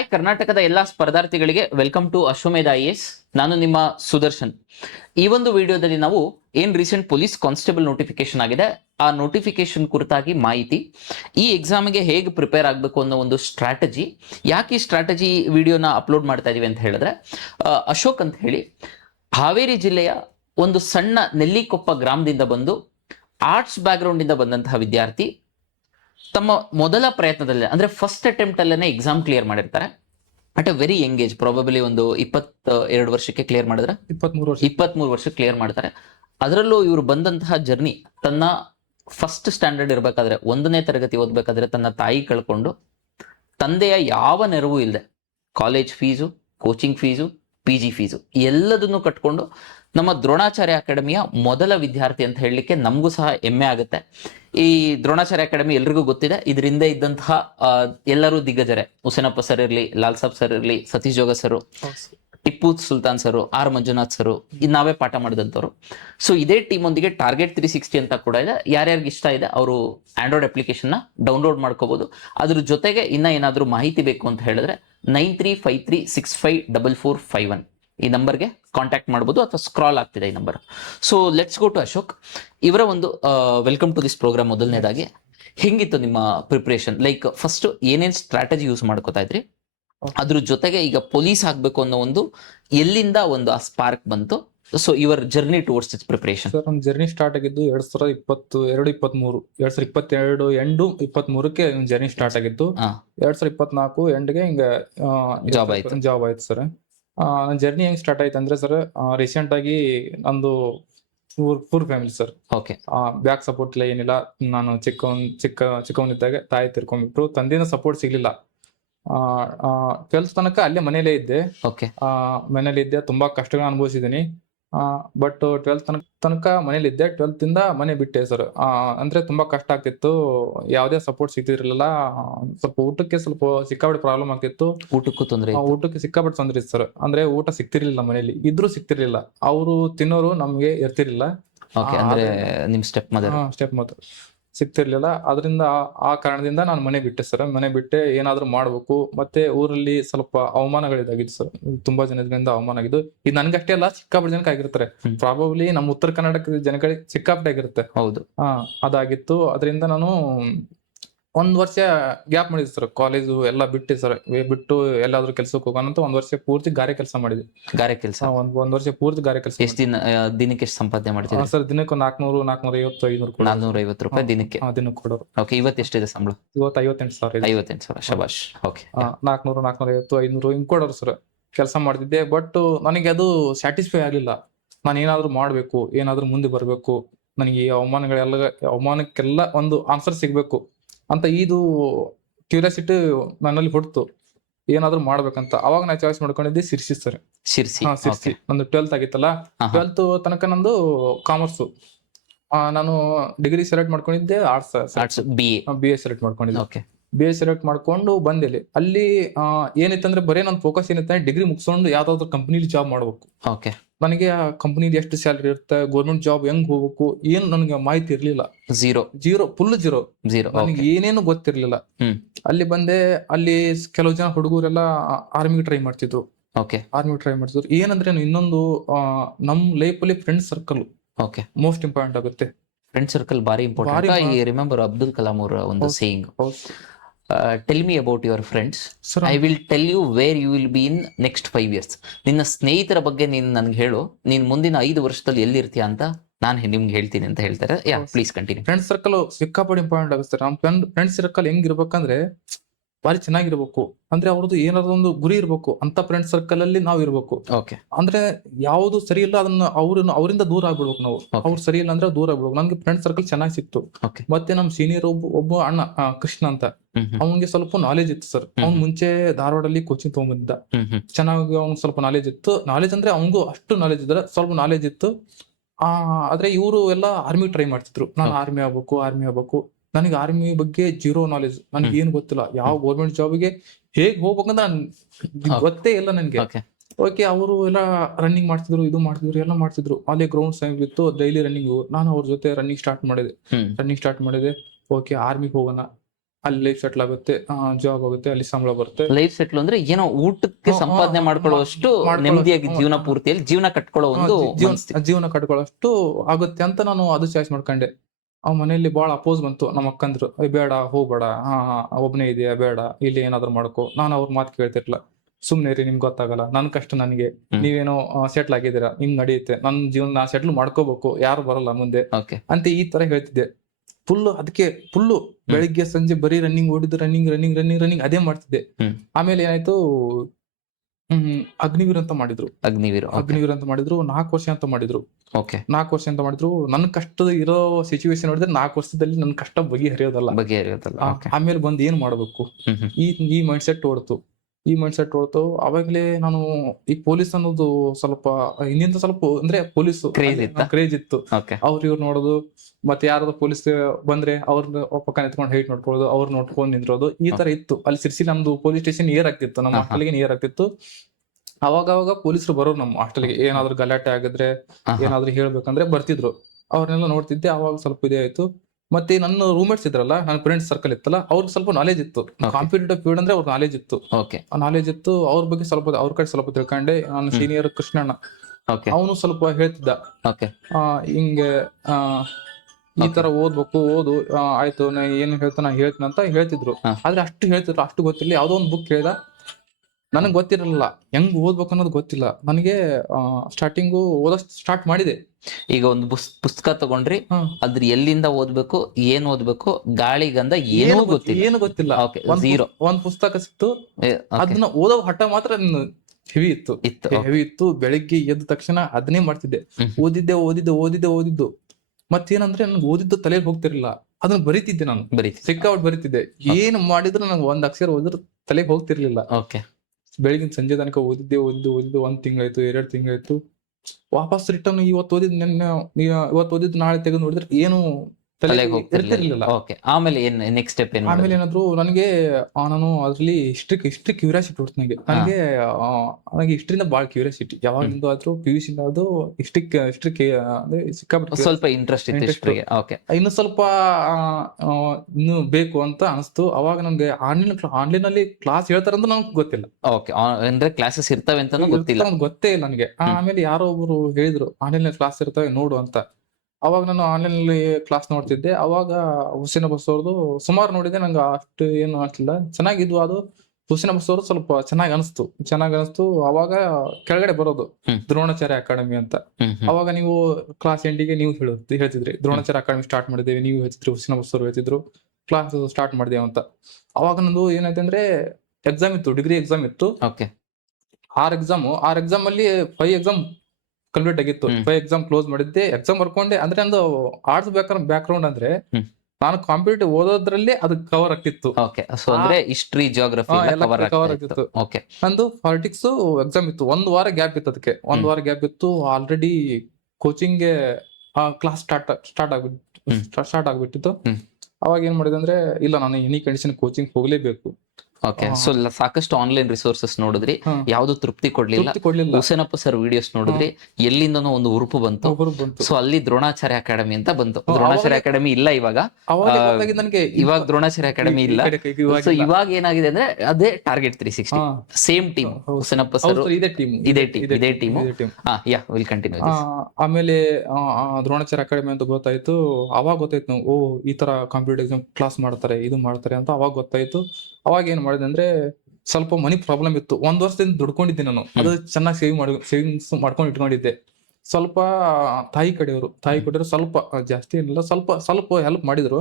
Hi, ಕರ್ನಾಟಕದ ಎಲ್ಲಾ ಸ್ಪರ್ಧಾರ್ಥಿಗಳಿಗೆ welcome to Ashwamedha IAS. ನಾನು ನಿಮ್ಮ ಸುದರ್ಶನ್. ಈ ಒಂದು ವಿಡಿಯೋದಲ್ಲಿ ನಾವು ಏನ್ ರೀಸೆಂಟ್ ಪೊಲೀಸ್ ಕಾನ್ಸ್ಟೇಬಲ್ ನೋಟಿಫಿಕೇಶನ್ ಆಗಿದೆ ಆ ನೋಟಿಫಿಕೇಶನ್ ಕುರಿತಾಗಿ ಮಾಹಿತಿ, ಈ ಎಕ್ಸಾಮ್ಗೆ ಹೇಗೆ ಪ್ರಿಪೇರ್ ಆಗಬೇಕು ಅನ್ನೋ ಒಂದು ಸ್ಟ್ರಾಟಜಿ. ಯಾಕೆ ಈ ಸ್ಟ್ರಾಟಜಿ ವಿಡಿಯೋನ ಅಪ್ಲೋಡ್ ಮಾಡ್ತಾ ಇದೀವಿ ಅಂತ ಹೇಳಿದ್ರೆ, ಅಶೋಕ್ ಅಂತ ಹೇಳಿ ಹಾವೇರಿ ಜಿಲ್ಲೆಯ ಒಂದು ಸಣ್ಣ ನೆಲ್ಲಿಕೊಪ್ಪ ಗ್ರಾಮದಿಂದ ಬಂದು ಆರ್ಟ್ಸ್ ಬ್ಯಾಕ್ಗ್ರೌಂಡ್ ಇಂದ ಬಂದಂತಹ ವಿದ್ಯಾರ್ಥಿ ತಮ್ಮ ಮೊದಲ ಪ್ರಯತ್ನದಲ್ಲೇ ಅಂದ್ರೆ ಫಸ್ಟ್ ಅಟೆಂಪ್ಟ್ ಅಲ್ಲೇ ಎಕ್ಸಾಮ್ ಕ್ಲಿಯರ್ ಮಾಡಿರ್ತಾರೆ. At a very Young age, probably ಒಂದು 22 ವರ್ಷಕ್ಕೆ ಕ್ಲಿಯರ್ ಮಾಡಿದ್ರೆ 23 ವರ್ಷ ಕ್ಲಿಯರ್ ಮಾಡ್ತಾರೆ. ಅದರಲ್ಲೂ ಇವರು ಬಂದಂತಹ ಜರ್ನಿ, ತನ್ನ ಫಸ್ಟ್ ಸ್ಟ್ಯಾಂಡರ್ಡ್ ಇರಬೇಕಾದ್ರೆ, 1ನೇ ತರಗತಿ ಓದ್ಬೇಕಾದ್ರೆ ತನ್ನ ತಾಯಿ ಕಳ್ಕೊಂಡು, ತಂದೆಯ ಯಾವ ನೆರವು ಇಲ್ಲದೆ college fees, coaching fees, PG fees ಎಲ್ಲದನ್ನು ಕಟ್ಕೊಂಡು ನಮ್ಮ ದ್ರೋಣಾಚಾರ್ಯ ಅಕಾಡೆಮಿಯ ಮೊದಲ ವಿದ್ಯಾರ್ಥಿ ಅಂತ ಹೇಳಲಿಕ್ಕೆ ನಮಗೂ ಸಹ ಹೆಮ್ಮೆ ಆಗುತ್ತೆ. ಈ ದ್ರೋಣಾಚಾರ್ಯ ಅಕಾಡೆಮಿ ಎಲ್ರಿಗೂ ಗೊತ್ತಿದೆ. ಇದರಿಂದ ಇದ್ದಂತಹ ಎಲ್ಲರೂ ದಿಗ್ಗಜರೇ. ಹುಸೇನಪ್ಪ ಸರ್ ಇರಲಿ, ಲಾಲ್ ಸಾಬ್ ಸರ್ ಇರಲಿ, Satish Jog sir, Tipu Sultan sir, R Manjunath sir, ಇದು ನಾವೇ ಪಾಠ ಮಾಡಿದಂಥವ್ರು. ಸೊ ಇದೇ ಟೀಮ್ ಒಂದಿಗೆ ಟಾರ್ಗೆಟ್ 360 ಅಂತ ಕೂಡ ಇದೆ. ಯಾರ್ಯಾರಿಗೆ ಇಷ್ಟ ಇದೆ ಅವರು ಆಂಡ್ರಾಯ್ಡ್ ಅಪ್ಲಿಕೇಶನ್ ನ ಡೌನ್ಲೋಡ್ ಮಾಡ್ಕೋಬಹುದು. ಅದ್ರ ಜೊತೆಗೆ ಇನ್ನ ಏನಾದರೂ ಮಾಹಿತಿ ಬೇಕು ಅಂತ ಹೇಳಿದ್ರೆ 9353654451 ಈ ನಂಬರ್ಗೆ ಕಾಂಟ್ಯಾಕ್ಟ್ ಮಾಡ್ಬೋದು, ಅಥವಾ ಸ್ಕ್ರಾಲ್ ಆಗ್ತಿದೆ ಈ number. So let's go to Ashok. ಇವರ ಒಂದು ವೆಲ್ಕಮ್ ಟು ದಿಸ್ ಪ್ರೋಗ್ರಾಮ್. ಮೊದಲನೇದಾಗಿ ಹೆಂಗಿತ್ತು ನಿಮ್ಮ ಪ್ರಿಪ್ರೇಷನ್? ಲೈಕ್ ಫಸ್ಟ್ ಏನೇನ್ ಸ್ಟ್ರಾಟಜಿ ಯೂಸ್ ಮಾಡ್ಕೋತಾ ಇದ್ರಿ, ಅದ್ರ ಜೊತೆಗೆ ಈಗ ಪೊಲೀಸ್ ಆಗ್ಬೇಕು ಅನ್ನೋ ಒಂದು ಎಲ್ಲಿಂದ ಒಂದು ಆ ಸ್ಪಾರ್ಕ್ ಬಂತು? So your journey towards this preparation. Sir, ನಮ್ಮ ಜರ್ನಿ ಸ್ಟಾರ್ಟ್ ಆಗಿದ್ದು 2022 ಎಂಡು 23ಕ್ಕೆ ಜರ್ನಿ ಸ್ಟಾರ್ಟ್ ಆಗಿತ್ತು. 2024 ಎಂಡ್ಗೆ ಹಿಂಗ ಜಾಬ್ ಆಯ್ತು ಸರ್. ಜರ್ನಿ ಹೆಂಗ್ ಸ್ಟಾರ್ಟ್ ಆಯ್ತು ಅಂದ್ರೆ ಸರ್, ರೀಸೆಂಟ್ ಆಗಿ ನಂದು poor family sir. Okay. Back support ಇಲ್ಲ, ಏನಿಲ್ಲ. ನಾನು ಚಿಕ್ಕವನಿದ್ದಾಗ ತಾಯಿ ತಿರ್ಕೊಂಡ್ಬಿಟ್ರು, ತಂದೆನ ಸಪೋರ್ಟ್ ಸಿಗ್ಲಿಲ್ಲ. 12th ತನಕ ಅಲ್ಲೇ ಮನೇಲೇ ಇದ್ದೆ. ಓಕೆ. ಮನೇಲಿ ಇದ್ದೆ, ತುಂಬಾ ಕಷ್ಟಗಳನ್ನ ಅನುಭವಿಸಿದೀನಿ. ಬಟ್ 12th ತನಕ ಮನೇಲಿ ಇದ್ದೆ. 12th ಇಂದ ಮನೆ ಬಿಟ್ಟೆ ಸರ್. ಅಂದ್ರೆ ತುಂಬಾ ಕಷ್ಟ ಆಗ್ತಿತ್ತು, ಯಾವುದೇ ಸಪೋರ್ಟ್ ಸಿಗ್ತಿರ್ಲಿಲ್ಲ. ಸ್ವಲ್ಪ ಊಟಕ್ಕೆ ಸ್ವಲ್ಪ ಸಿಕ್ಕಾಪಟ್ಟೆ ಪ್ರಾಬ್ಲಮ್ ಆಗ್ತಿತ್ತು. ಊಟಕ್ಕೂ ತೊಂದರೆ? ಊಟಕ್ಕೆ ಸಿಕ್ಕಾಪಟ್ಟೆ ತೊಂದ್ರೆ ಇತ್ತು ಸರ್. ಅಂದ್ರೆ ಊಟ ಸಿಗ್ತಿರ್ಲಿಲ್ಲ, ಮನೇಲಿ ಇದ್ರೂ ಸಿಗ್ತಿರ್ಲಿಲ್ಲ. ಅವರು ತಿನ್ನೋರು ನಮ್ಗೆ ಇರ್ತಿರ್ಲಿಲ್ಲ. ಅಂದ್ರೆ ನಿಮ್ ಸ್ಟೆಪ್ ಮದರ್ ಸಿಗ್ತಿರ್ಲಿಲ್ಲ. ಅದರಿಂದ ಆ ಕಾರಣದಿಂದ ನಾನು ಮನೆ ಬಿಟ್ಟೆ ಸರ್. ಮನೆ ಬಿಟ್ಟೆ ಏನಾದ್ರು ಮಾಡ್ಬೇಕು. ಮತ್ತೆ ಊರಲ್ಲಿ ಸ್ವಲ್ಪ ಅವಮಾನಗಳಿದಾಗಿತ್ತು ಸರ್, ತುಂಬಾ ಜನದಿಂದ ಅವಮಾನ ಆಗಿದ್ದು. ಇದು ನನ್ಗಷ್ಟೇ ಅಲ್ಲ, ಸಿಕ್ಕಾಪಟ್ಟೆ ಜನಕ್ಕೆ ಆಗಿರ್ತಾರೆ. ಪ್ರಾಬಬ್ಲಿ ನಮ್ಮ ಉತ್ತರ ಕರ್ನಾಟಕದ ಜನಗಳಿಗೆ ಸಿಕ್ಕಾಪಟ್ಟೆ ಆಗಿರುತ್ತೆ. ಹೌದು. ಅದಾಗಿತ್ತು. ಅದರಿಂದ ನಾನು 1 ವರ್ಷ ಗ್ಯಾಪ್ ಮಾಡಿದ್ದೆ ಸರ್. ಕಾಲೇಜು ಎಲ್ಲ ಬಿಟ್ಟೆ ಸರ್. ಬಿಟ್ಟು ಎಲ್ಲಾದ್ರೂ ಕೆಲ್ಸಕ್ಕೆ ಹೋಗೋಣ ಅಂತ 1 ವರ್ಷ ಪೂರ್ತಿ ಗಾರೆ ಕೆಲಸ ಮಾಡಿದ್ವಿ. ಗಾರೆ ಕೆಲಸ? ಒಂದ್ ವರ್ಷ ಪೂರ್ತಿ ಗಾರೆ ಕೆಲಸ. ಎಷ್ಟು ದಿನಕ್ಕೆ ಎಷ್ಟು ಸಂಪಾದನೆ ಮಾಡ್ತೀವಿ ಸರ್? ದಿನಕ್ಕೆ 400, 450, 500 450 ರೂಪಾಯಿ ದಿನಕ್ಕೆ ಕೊಡೋರು. ಓಕೆ. ಇವತ್ತು ಎಷ್ಟಿದೆ ಸಂಬಳ? ಇವತ್ತು 58,000. 58,000. ಶಬಾಷ್. ಓಕೆ. 400, 450, 500 ಹಿಂಗ್ ಕೊಡೋರು ಸರ್. ಕೆಲಸ ಮಾಡ್ತಿದ್ದೆ. ಬಟ್ ನನಗೆ ಅದು ಸ್ಯಾಟಿಸ್ಫೈ ಆಗ್ಲಿಲ್ಲ. ನಾನು ಏನಾದ್ರು ಮಾಡ್ಬೇಕು, ಏನಾದ್ರು ಮುಂದೆ ಬರ್ಬೇಕು, ನನಗೆ ಈ ಅವಮಾನಕ್ಕೆಲ್ಲ ಒಂದು ಆನ್ಸರ್ ಸಿಗ್ಬೇಕು ಅಂತ ಇದು ಕ್ಯೂರಿಯಾಸಿಟಿ ನನ್ನಲ್ಲಿ ಹುಡ್ತು. ಏನಾದ್ರು ಮಾಡ್ಬೇಕಂತ ಅವಾಗ ನಾ ಚಾಯ್ಸ್ ಮಾಡ್ಕೊಂಡಿದ್ದೆ ಶಿರ್ಸಿ ಸರ್. ಶಿರ್ಸಿ. ನಂದು 12th ಆಗಿತ್ತಲ್ಲ. 12th ತನಕ ನಂದು ಕಾಮರ್ಸ್. ನಾನು ಡಿಗ್ರಿ ಸೆಲೆಕ್ಟ್ ಮಾಡ್ಕೊಂಡಿದ್ದೆ ಆರ್ಟ್ಸ್. BA ಸೆಲೆಕ್ಟ್ ಮಾಡ್ಕೊಂಡಿದ್ದೆ. BA ಸೆಲೆಕ್ಟ್ ಮಾಡ್ಕೊಂಡು ಬಂದೆ. ಅಲ್ಲಿ ಏನಿತ್ತಂದ್ರೆ ಬರೀ ನನ್ನ ಫೋಕಸ್ ಏನಿತ್ತ, ಡಿಗ್ರಿ ಮುಗಿಸ್ಕೊಂಡು ಯಾವ್ದಾದ್ರು ಕಂಪನಿಲಿ ಜಾಬ್ ಮಾಡ್ಬೇಕು. ಓಕೆ. ನನಗೆ ಆ ಕಂಪನಿಲಿ ಎಷ್ಟು ಸ್ಯಾಲರಿ ಇರುತ್ತೆ, ಗೌರ್ಮೆಂಟ್ ಜಾಬ್ ಹೆಂಗ್ ಹೋಗ್ಬೇಕು, ಏನು ನನಗೆ ಮಾಹಿತಿ ಇರ್ಲಿಲ್ಲ. Full zero. ನನಗೆ ಏನೇನು ಗೊತ್ತಿರ್ಲಿಲ್ಲ. ಅಲ್ಲಿ ಬಂದೆ. ಅಲ್ಲಿ ಕೆಲವು ಜನ ಹುಡುಗರೆಲ್ಲ ಆರ್ಮಿ ಟ್ರೈ ಮಾಡ್ತಿದ್ರು. ಏನಂದ್ರೆ ಇನ್ನೊಂದು ನಮ್ ಲೈಫ್ ಅಲ್ಲಿ ಫ್ರೆಂಡ್ ಸರ್ಕಲ್ ಮೋಸ್ಟ್ ಇಂಪಾರ್ಟೆಂಟ್ ಆಗುತ್ತೆ. ಫ್ರೆಂಡ್ ಸರ್ಕಲ್ ಬಾರಿ important. I remember Abdul Kalam ಅವರ ಒಂದು saying, tell me about your friends, I will tell you where you will be in next 5 years. ನಿನ್ನ ಸ್ನೇಹಿತರ ಬಗ್ಗೆ ನೀನು ನನ್ಗೆ ಹೇಳು, ನೀನ್ ಮುಂದಿನ 5 ವರ್ಷದಲ್ಲಿ ಎಲ್ಲಿರ್ತೀಯ ಅಂತ ನಾನು ನಿಮ್ಗೆ ಹೇಳ್ತೀನಿ ಅಂತ ಹೇಳ್ತಾರೆ. Please continue. ಫ್ರೆಂಡ್ ಸರ್ಕಲ್ ಸಿಕ್ಕಾಪಟ್ಟೆ ಇಂಪಾರ್ಟೆಂಟ್ ಆಗುತ್ತೆ. ನಮ್ಮ ಫ್ರೆಂಡ್ ಸರ್ಕಲ್ ಹೆಂಗಿರ್ಬೇಕಂದ್ರೆ ಬಾರಿ ಚೆನ್ನಾಗಿರ್ಬೇಕು. ಅಂದ್ರೆ ಅವ್ರದ್ದು ಏನಾದ್ರು ಒಂದು ಗುರಿ ಇರ್ಬೇಕು. ಅಂತ ಫ್ರೆಂಡ್ ಸರ್ಕಲ್ ಅಲ್ಲಿ ನಾವು ಇರ್ಬೇಕು. ಅಂದ್ರೆ ಯಾವ್ದು ಸರಿ ಇಲ್ಲ ಅದನ್ನ ಅವರಿಂದ ದೂರ ಆಗ್ಬಿಡ್ಬೇಕು ನಾವು. ಅವ್ರು ಸರಿ ಇಲ್ಲ ಅಂದ್ರೆ ದೂರ ಆಗ್ಬಿಡ್ಬೇಕು. ನನ್ಗೆ ಫ್ರೆಂಡ್ ಸರ್ಕಲ್ ಚೆನ್ನಾಗಿ ಸಿಕ್ತು. ಮತ್ತೆ ನಮ್ ಸೀನಿಯರ್ ಒಬ್ಬ ಅಣ್ಣ, ಕೃಷ್ಣ ಅಂತ, ಅವನ್ಗೆ ಸ್ವಲ್ಪ ನಾಲೆಜ್ ಇತ್ತು ಸರ್. ಅವ್ನ್ ಮುಂಚೆ ಧಾರವಾಡಲ್ಲಿ ಕೋಚಿಂಗ್ ತಗೊಂಡ್ಬಂದಿದ್ದ. ಚೆನ್ನಾಗಿ ಅವ್ನ್ ಸ್ವಲ್ಪ ನಾಲೆಜ್ ಇತ್ತು. ನಾಲೆಜ್ ಅಂದ್ರೆ ಅವ್ನಿಗೂ ಅಷ್ಟು ನಾಲೆಜ್ ಇದ್ರೆ ಸ್ವಲ್ಪ ನಾಲೆಜ್ ಇತ್ತು. ಆದ್ರೆ ಇವರು ಎಲ್ಲ ಆರ್ಮಿ ಟ್ರೈ ಮಾಡ್ತಿದ್ರು. ನಾನು ಆರ್ಮಿ ಆಗ್ಬೇಕು. ನನಗೆ ಆರ್ಮಿ ಬಗ್ಗೆ ಜೀರೋ ನಾಲೆಜ್. ನನ್ಗೆ ಏನ್ ಗೊತ್ತಿಲ್ಲ. ಯಾವ ಗೌರ್ಮೆಂಟ್ ಜಾಬ್ಗೆ ಹೇಗ್ ಹೋಗ್ಬೇಕಂತ ಗೊತ್ತೇ ಇಲ್ಲ ನನ್ಗೆ. ಓಕೆ. ಅವರು ಎಲ್ಲ ರನ್ನಿಂಗ್ ಮಾಡ್ತಿದ್ರು, ಇದು ಮಾಡ್ತಿದ್ರು, ಎಲ್ಲ ಮಾಡ್ತಿದ್ರು. ಅಲ್ಲಿ ಗ್ರೌಂಡ್ ಸೈನ್ ಇತ್ತು, ಡೈಲಿ ರನ್ನಿಂಗ್. ನಾನು ಅವ್ರ ಜೊತೆ ರನ್ನಿಂಗ್ ಸ್ಟಾರ್ಟ್ ಮಾಡಿದೆ. ಓಕೆ, ಆರ್ಮಿಗೆ ಹೋಗೋಣ. ಅಲ್ಲಿ ಲೈಫ್ ಸೆಟ್ಲ್ ಆಗುತ್ತೆ, ಜಾಬ್ ಆಗುತ್ತೆ, ಅಲ್ಲಿ ಸಂಬಳ ಬರುತ್ತೆ. ಲೈಫ್ ಸೆಟ್ಲ್ ಅಂದ್ರೆ ಏನೋ ಊಟಕ್ಕೆ ಸಂಪಾದನೆ ಮಾಡ್ಕೊಳ್ಳುವಷ್ಟು ನೆಮ್ಮದಿಯಾಗಿ ಜೀವನ ಪೂರ್ತಿಯಲ್ಲಿ ಜೀವನ ಕಟ್ಕೊಳ್ಳೋ ಒಂದು ಜೀವನ ಕಟ್ಕೊಳ್ಳೋಷ್ಟು ಆಗುತ್ತೆ ಅಂತ ನಾನು ಅದು ಚಾಯ್ಸ್ ಮಾಡ್ಕೊಂಡೆ. ಮನೆಯಲ್ಲಿ ಬಹಳ ಅಪೋಸ್ ಬಂತು. ನಮ್ಮ ಅಕ್ಕಂದ್ರು ಬೇಡ ಹೋಗ್ಬೇಡ, ಒಬ್ನೇ ಇದೆಯಾ ಬೇಡ, ಇಲ್ಲಿ ಏನಾದ್ರು ಮಾಡ್ಕೋ. ನಾನು ಅವ್ರ ಮಾತು ಕೇಳ್ತಿರ್ಲಿಲ್ಲ. ಸುಮ್ನೆ ರೀ, ನಿಮ್ಗೆ ಗೊತ್ತಾಗಲ್ಲ, ನನ್ ಕಷ್ಟ ನನಗೆ, ನೀವೇನೋ ಸೆಟ್ಲ್ ಆಗಿದ್ದೀರಾ, ನಿಮ್ಗೆ ನಡೆಯುತ್ತೆ, ನನ್ ಜೀವನ ನಾ ಸೆಟ್ಲ್ ಮಾಡ್ಕೋಬೇಕು, ಯಾರು ಬರಲ್ಲ ಮುಂದೆ ಅಂತ ಈ ತರ ಹೇಳ್ತಿದ್ದೆ. ಅದಕ್ಕೆ ಫುಲ್ಲು ಬೆಳಿಗ್ಗೆ ಸಂಜೆ ಬರೀ ರನ್ನಿಂಗ್ ಓಡಿದ್ದು, ರನ್ನಿಂಗ್ ಅದೇ ಮಾಡ್ತಿದ್ದೆ. ಆಮೇಲೆ ಏನಾಯ್ತು, ಅಗ್ನಿವೀರ್ ಅಂತ ಮಾಡಿದ್ರು. ಅಗ್ನಿವೀರ್ ಅಂತ ಮಾಡಿದ್ರು, 4 ವರ್ಷ ಅಂತ ಮಾಡಿದ್ರು. 4 ವರ್ಷ ಅಂತ ಮಾಡಿದ್ರು. ನನ್ ಕಷ್ಟದ ಇರೋ ಸಿಚುವೇಶನ್ ನೋಡಿದ್ರೆ 4 ವರ್ಷದಲ್ಲಿ ನನ್ ಕಷ್ಟ ಬಗೆಹರಿಯೋದಲ್ಲ. ಆಮೇಲೆ ಬಂದ್ ಏನ್ ಮಾಡ್ಬೇಕು, ಈ ಮೈಂಡ್ ಸೆಟ್ ಓಡ್ತು. ಅವಾಗ್ಲೇ ನಾನು ಈ ಪೊಲೀಸ್ ಅನ್ನೋದು ಸ್ವಲ್ಪ ಇನ್ನಿಂದ ಸ್ವಲ್ಪ ಅಂದ್ರೆ ಪೊಲೀಸ್ ಕ್ರೇಜ್ ಇತ್ತು. ಇವ್ರು ನೋಡೋದು, ಮತ್ತೆ ಯಾರಾದ್ರು ಪೊಲೀಸ್ ಬಂದ್ರೆ ಅವ್ರನ್ನ ಪಕ್ಕ ನಿಂತ್ಕೊಂಡು ಹೈಟ್ ನೋಡ್ಕೊಳ್ಳೋದು, ಅವ್ರು ನೋಡ್ಕೊಂಡು ನಿಂತ್ರೋದು, ಈ ತರ ಇತ್ತು. ಅಲ್ಲಿ ಸಿರ್ಸಿ ನಮ್ದು ಪೊಲೀಸ್ ಸ್ಟೇಷನ್ ನಿಯರ್ ಆಗ್ತಿತ್ತು, ನಮ್ಮ ಹಾಸ್ಟೆಲ್ಗೆ ನಿಯರ್ ಆಗ್ತಿತ್ತು. ಅವಾಗ ಪೊಲೀಸರು ಬರೋರು ನಮ್ಮ ಹಾಸ್ಟೆಲ್ಗೆ. ಏನಾದ್ರು ಗಲಾಟೆ ಆಗಿದ್ರೆ, ಏನಾದ್ರು ಹೇಳ್ಬೇಕಂದ್ರೆ ಬರ್ತಿದ್ರು. ಅವ್ರನ್ನೆಲ್ಲ ನೋಡ್ತಿದ್ದೆ. ಅವಾಗ ಸ್ವಲ್ಪ ಇದೇ ಆಯ್ತು. ಮತ್ತೆ ನನ್ನ ರೂಮ್ಮೇಟ್ಸ್ ಇದ್ರಲ್ಲ, ನನ್ನ ಫ್ರೆಂಡ್ಸ್ ಸರ್ಕಲ್ ಇತ್ತಲ್ಲ, ಅವ್ರಿಗೆ ಸ್ವಲ್ಪ ನಾಲೆಜ್ ಇತ್ತು. ಕಾಂಪಿಟೇಟಿವ್ ಫೀಲ್ಡ್ ಅಂದ್ರೆ ಅವ್ರಿಗೆ ನಾಲೆಜ್ ಇತ್ತು. ಅವ್ರ ಬಗ್ಗೆ ಅವ್ರ ಕಡೆ ಸ್ವಲ್ಪ ತಿಳ್ಕೊಂಡೆ. ನನ್ನ ಸೀನಿಯರ್ ಕೃಷ್ಣಣ್ಣ, ಅವನು ಸ್ವಲ್ಪ ಹೇಳ್ತಿದ್ದ, ಹಿಂಗೆ ಈ ತರ ಓದ್ಬೇಕು, ಆಯ್ತು ಏನ್ ಹೇಳ್ತಾನ ಹೇಳ್ತೀನಿ ಅಂತ ಹೇಳ್ತಿದ್ರು. ಆದ್ರೆ ಅಷ್ಟು ಗೊತ್ತಿಲ್ಲ. ಯಾವ್ದೋ ಒಂದು ಬುಕ್ ಹೇಳ್ದ, ನನಗ್ ಗೊತ್ತಿರಲಿಲ್ಲ ಹೆಂಗ್ ಓದ್ಬೇಕು ಅನ್ನೋದು ಗೊತ್ತಿಲ್ಲ ನನಗೆ. ಸ್ಟಾರ್ಟಿಂಗು ಓದೋಷ್ಟು ಸ್ಟಾರ್ಟ್ ಮಾಡಿದೆ. ಈಗ ಒಂದು ಪುಸ್ತಕ ತಗೊಂಡ್ರಿ, ಅದ್ರ ಎಲ್ಲಿಂದ ಓದ್ಬೇಕು, ಏನ್ ಓದ್ಬೇಕು, ಗಾಳಿಗಂದ ಏನು ಗೊತ್ತಿಲ್ಲ. ಒಂದ್ ಪುಸ್ತಕ ಸಿಕ್ತು, ಅದನ್ನ ಓದೋ ಹಠ ಮಾತ್ರ ಹೆವಿ ಇತ್ತು. ಬೆಳಿಗ್ಗೆ ಎದ್ದ ತಕ್ಷಣ ಅದನ್ನೇ ಮಾಡ್ತಿದ್ದೆ. ಓದಿದ್ದು ಮತ್ತೇನಂದ್ರೆ ನನ್ಗೆ ಓದಿದ್ದು ತಲೆಗೆ ಹೋಗ್ತಿರ್ಲಿಲ್ಲ, ಅದನ್ನ ಬರೀತಿದ್ದೆ. ನಾನು ಸಿಕ್ಕಾಪಟ್ಟೆ ಬರೀತಿದ್ದೆ. ಏನ್ ಮಾಡಿದ್ರು ನಂಗೆ ಒಂದ್ ಅಕ್ಷರ ಓದಿದ್ರು ತಲೆಗೆ ಹೋಗ್ತಿರ್ಲಿಲ್ಲ. ಬೆಳಿಗಿನ ಸಂಜೆ ತನಕ ಓದಿದ್ದೆ. 1 ತಿಂಗಳಾಯ್ತು, 2 ತಿಂಗಳಾಯ್ತು. ವಾಪಸ್ ರಿಟರ್ನ್ ಇವತ್ತು ಓದಿದ್ದು ನಾಳೆ ತೆಗೆದು ನೋಡಿದ್ರೆ ಏನು ತಲೆಗೆ ಹೋಗ್ತಿರ್ಲಿಲ್ಲ. ಆಮೇಲೆ ನೆಕ್ಸ್ಟ್ ಸ್ಟೆಪ್ ಆಮೇಲೆ ಏನಾದ್ರು ನನಗೆ ನಾನು ಅದ್ರಲ್ಲಿ ಹಿಸ್ಟ್ರಿ ಕ್ಯೂರಿಯಾಸಿಟಿ ಹೊಡ್ತು. ನನಗೆ ಹಿಸ್ಟ್ರಿಯಿಂದ ಬಾಳ ಕ್ಯೂರಿಯಾಸಿಟಿ ಯಾವಾಗಿಂದ ಆದ್ರೂ PUC ಅದು ಹಿಸ್ಟ್ರಿ ಅಂದ್ರೆ ಸಿಕ್ಕಾಪಟ್ಟೆ ಸ್ವಲ್ಪ ಇಂಟ್ರೆಸ್ಟ್ ಇನ್ನು ಸ್ವಲ್ಪ ಇನ್ನು ಬೇಕು ಅಂತ ಅನಿಸ್ತು. ಅವಾಗ ನನ್ಗೆ ಆನ್ಲೈನ್ ಅಲ್ಲಿ ಕ್ಲಾಸ್ ಹೇಳ್ತಾರಂತ ನಂಗೆ ಗೊತ್ತಿಲ್ಲ. ಅಂದ್ರೆ ಕ್ಲಾಸಸ್ ಇರ್ತವೆ ಅಂತ ಗೊತ್ತೇ ಇಲ್ಲ ನನಗೆ. ಆಮೇಲೆ ಯಾರೋ ಒಬ್ರು ಹೇಳಿದ್ರು ಆನ್ಲೈನ್ ಕ್ಲಾಸ್ ಇರ್ತವೆ ನೋಡು ಅಂತ. ಅವಾಗ ನಾನು ಆನ್ಲೈನ್ ಅಲ್ಲಿ ಕ್ಲಾಸ್ ನೋಡ್ತಿದ್ದೆ. ಅವಾಗ ಹುಸೇನ್ ಬಸ್ ಅವ್ರದ್ದು ಸುಮಾರು ನೋಡಿದೆ. ನಂಗೆ ಅಷ್ಟು ಏನು ಅನಿಸ್ಲಿಲ್ಲ, ಚೆನ್ನಾಗಿದ್ವು. ಅದು ಹುಸೇನ್ ಬಸ್ ಅವ್ರದ್ದು ಸ್ವಲ್ಪ ಚೆನ್ನಾಗಿ ಅನಿಸ್ತು. ಅವಾಗ ಕೆಳಗಡೆ ಬರೋದು ದ್ರೋಣಾಚಾರ್ಯ ಅಕಾಡೆಮಿ ಅಂತ. ಅವಾಗ ನೀವು ಕ್ಲಾಸ್ ಎಂಡಿಗೆ ನೀವು ಹೇಳ್ತಿದ್ರಿ ದ್ರೋಣಾಚಾರ್ಯ ಅಕಾಡೆಮಿ ಸ್ಟಾರ್ಟ್ ಮಾಡಿದ್ದೇವೆ, ನೀವು ಹೇಳ್ತಿದ್ರಿ, ಹುಸೇನ್ ಬಸ್ ಅವರು ಹೇಳ್ತಿದ್ರು ಕ್ಲಾಸ್ ಸ್ಟಾರ್ಟ್ ಮಾಡಿದೇವು ಅಂತ. ಅವಾಗ ನಂದು ಏನಾಯ್ತು ಅಂದ್ರೆ ಎಕ್ಸಾಮ್ ಇತ್ತು, ಡಿಗ್ರಿ ಎಕ್ಸಾಮ್ ಇತ್ತು. 6 ಎಕ್ಸಾಮ್ ಅಲ್ಲಿ 5 ಎಕ್ಸಾಮ್ ಕಂಪ್ಲೀಟ್ ಆಗಿತ್ತು. 5 ಎಕ್ಸಾಮ್ ಕ್ಲೋಸ್ ಮಾಡಿದ್ದೆ. ಎಕ್ಸಾಮ್ ಬರ್ಕೊಂಡೆ. ಅಂದ್ರೆ ನಂದು ಆರ್ಟ್ಸ್ ಬ್ಯಾಕ್ ಗ್ರೌಂಡ್ ಅಂದ್ರೆ ನಾನು ಕಾಂಪಿಟೇಟಿವ್ ಓದೋದ್ರಲ್ಲಿ ಅದು ಕವರ್ ಆಗ್ತಿತ್ತು. ಹಿಸ್ಟ್ರಿ, ಜಿಯೋಗ್ರಫಿ ಕವರ್ ಆಗ್ತಿತ್ತು. ನಂದು ಪಾಲಿಟಿಕ್ಸ್ ಎಕ್ಸಾಮ್ ಇತ್ತು. 1 ವಾರ ಗ್ಯಾಪ್ ಇತ್ತು. ಅದಕ್ಕೆ 1 ವಾರ ಗ್ಯಾಪ್ ಇತ್ತು. ಆಲ್ರೆಡಿ ಕೋಚಿಂಗ್ ಕ್ಲಾಸ್ ಸ್ಟಾರ್ಟ್ ಆಗ್ಬಿಟ್ಟಿತ್ತು. ಅವಾಗ ಏನ್ ಮಾಡಿದೆ ಅಂದ್ರೆ, ಇಲ್ಲ ನಾನು ಎನಿ ಕಂಡೀಷನ್ ಕೋಚಿಂಗ್ ಹೋಗ್ಲೇಬೇಕು. ಸೊ ಸಾಕಷ್ಟು ಆನ್ಲೈನ್ ರಿಸೋರ್ಸಸ್ ನೋಡಿದ್ರಿ, ಯಾವ್ದು ತೃಪ್ತಿ ಕೊಡ್ಲಿಲ್ಲ. ಹುಸೇನಪ್ಪ ಸರ್ ವಿಡಿಯೋಸ್ ನೋಡಿದ್ರಿ, ಎಲ್ಲಿಂದನೋ ಒಂದು ಹುರುಪು ಬಂತು. ಸೊ ಅಲ್ಲಿ ದ್ರೋಣಾಚಾರ್ಯ ಅಕಾಡೆಮಿ ಅಂತ ಬಂತು. ದ್ರೋಣಾಚಾರ್ಯ ಅಕಾಡೆಮಿ ಇಲ್ಲ ಇವಾಗ ದ್ರೋಣಾಚಾರ್ಯ ಅಕಾಡೆಮಿ ಇಲ್ಲ. ಸೊ ಇವಾಗ ಏನಾಗಿದೆ ಅಂದ್ರೆ ಅದೇ target 360, same team. Husenappa sir ಇದೇ ಟೀಮ್. Will continue. ಆಮೇಲೆ ದ್ರೋಣಾಚಾರ್ಯ ಅಕಾಡೆಮಿ ಅಂತ ಗೊತ್ತಾಯ್ತು. ಅವಾಗ ಗೊತ್ತಾಯ್ತು ನಾವು, ಈ ತರ ಕಾಂಪಿಟೇಟಿವ್ ಎಕ್ಸಾಮ್ ಕ್ಲಾಸ್ ಮಾಡ್ತಾರೆ, ಇದು ಮಾಡ್ತಾರೆ ಅಂತ ಅವಾಗ ಗೊತ್ತಾಯ್ತು. ಅವಾಗ ಏನ್ ಮಾಡಿದೆ ಅಂದ್ರೆ, ಸ್ವಲ್ಪ ಮನಿ ಪ್ರಾಬ್ಲಮ್ ಇತ್ತು. 1 ವರ್ಷದಿಂದ ದುಡ್ಕೊಂಡಿದ್ದೆ ನಾನು. ಅದು ಚೆನ್ನಾಗಿ ಸೇವಿಂಗ್ಸ್ ಮಾಡ್ಕೊಂಡು ಇಟ್ಕೊಂಡಿದ್ದೆ. ಸ್ವಲ್ಪ ತಾಯಿ ಕಡೆಯವರು ಸ್ವಲ್ಪ ಜಾಸ್ತಿ ಏನಿಲ್ಲ, ಸ್ವಲ್ಪ ಹೆಲ್ಪ್ ಮಾಡಿದ್ರು.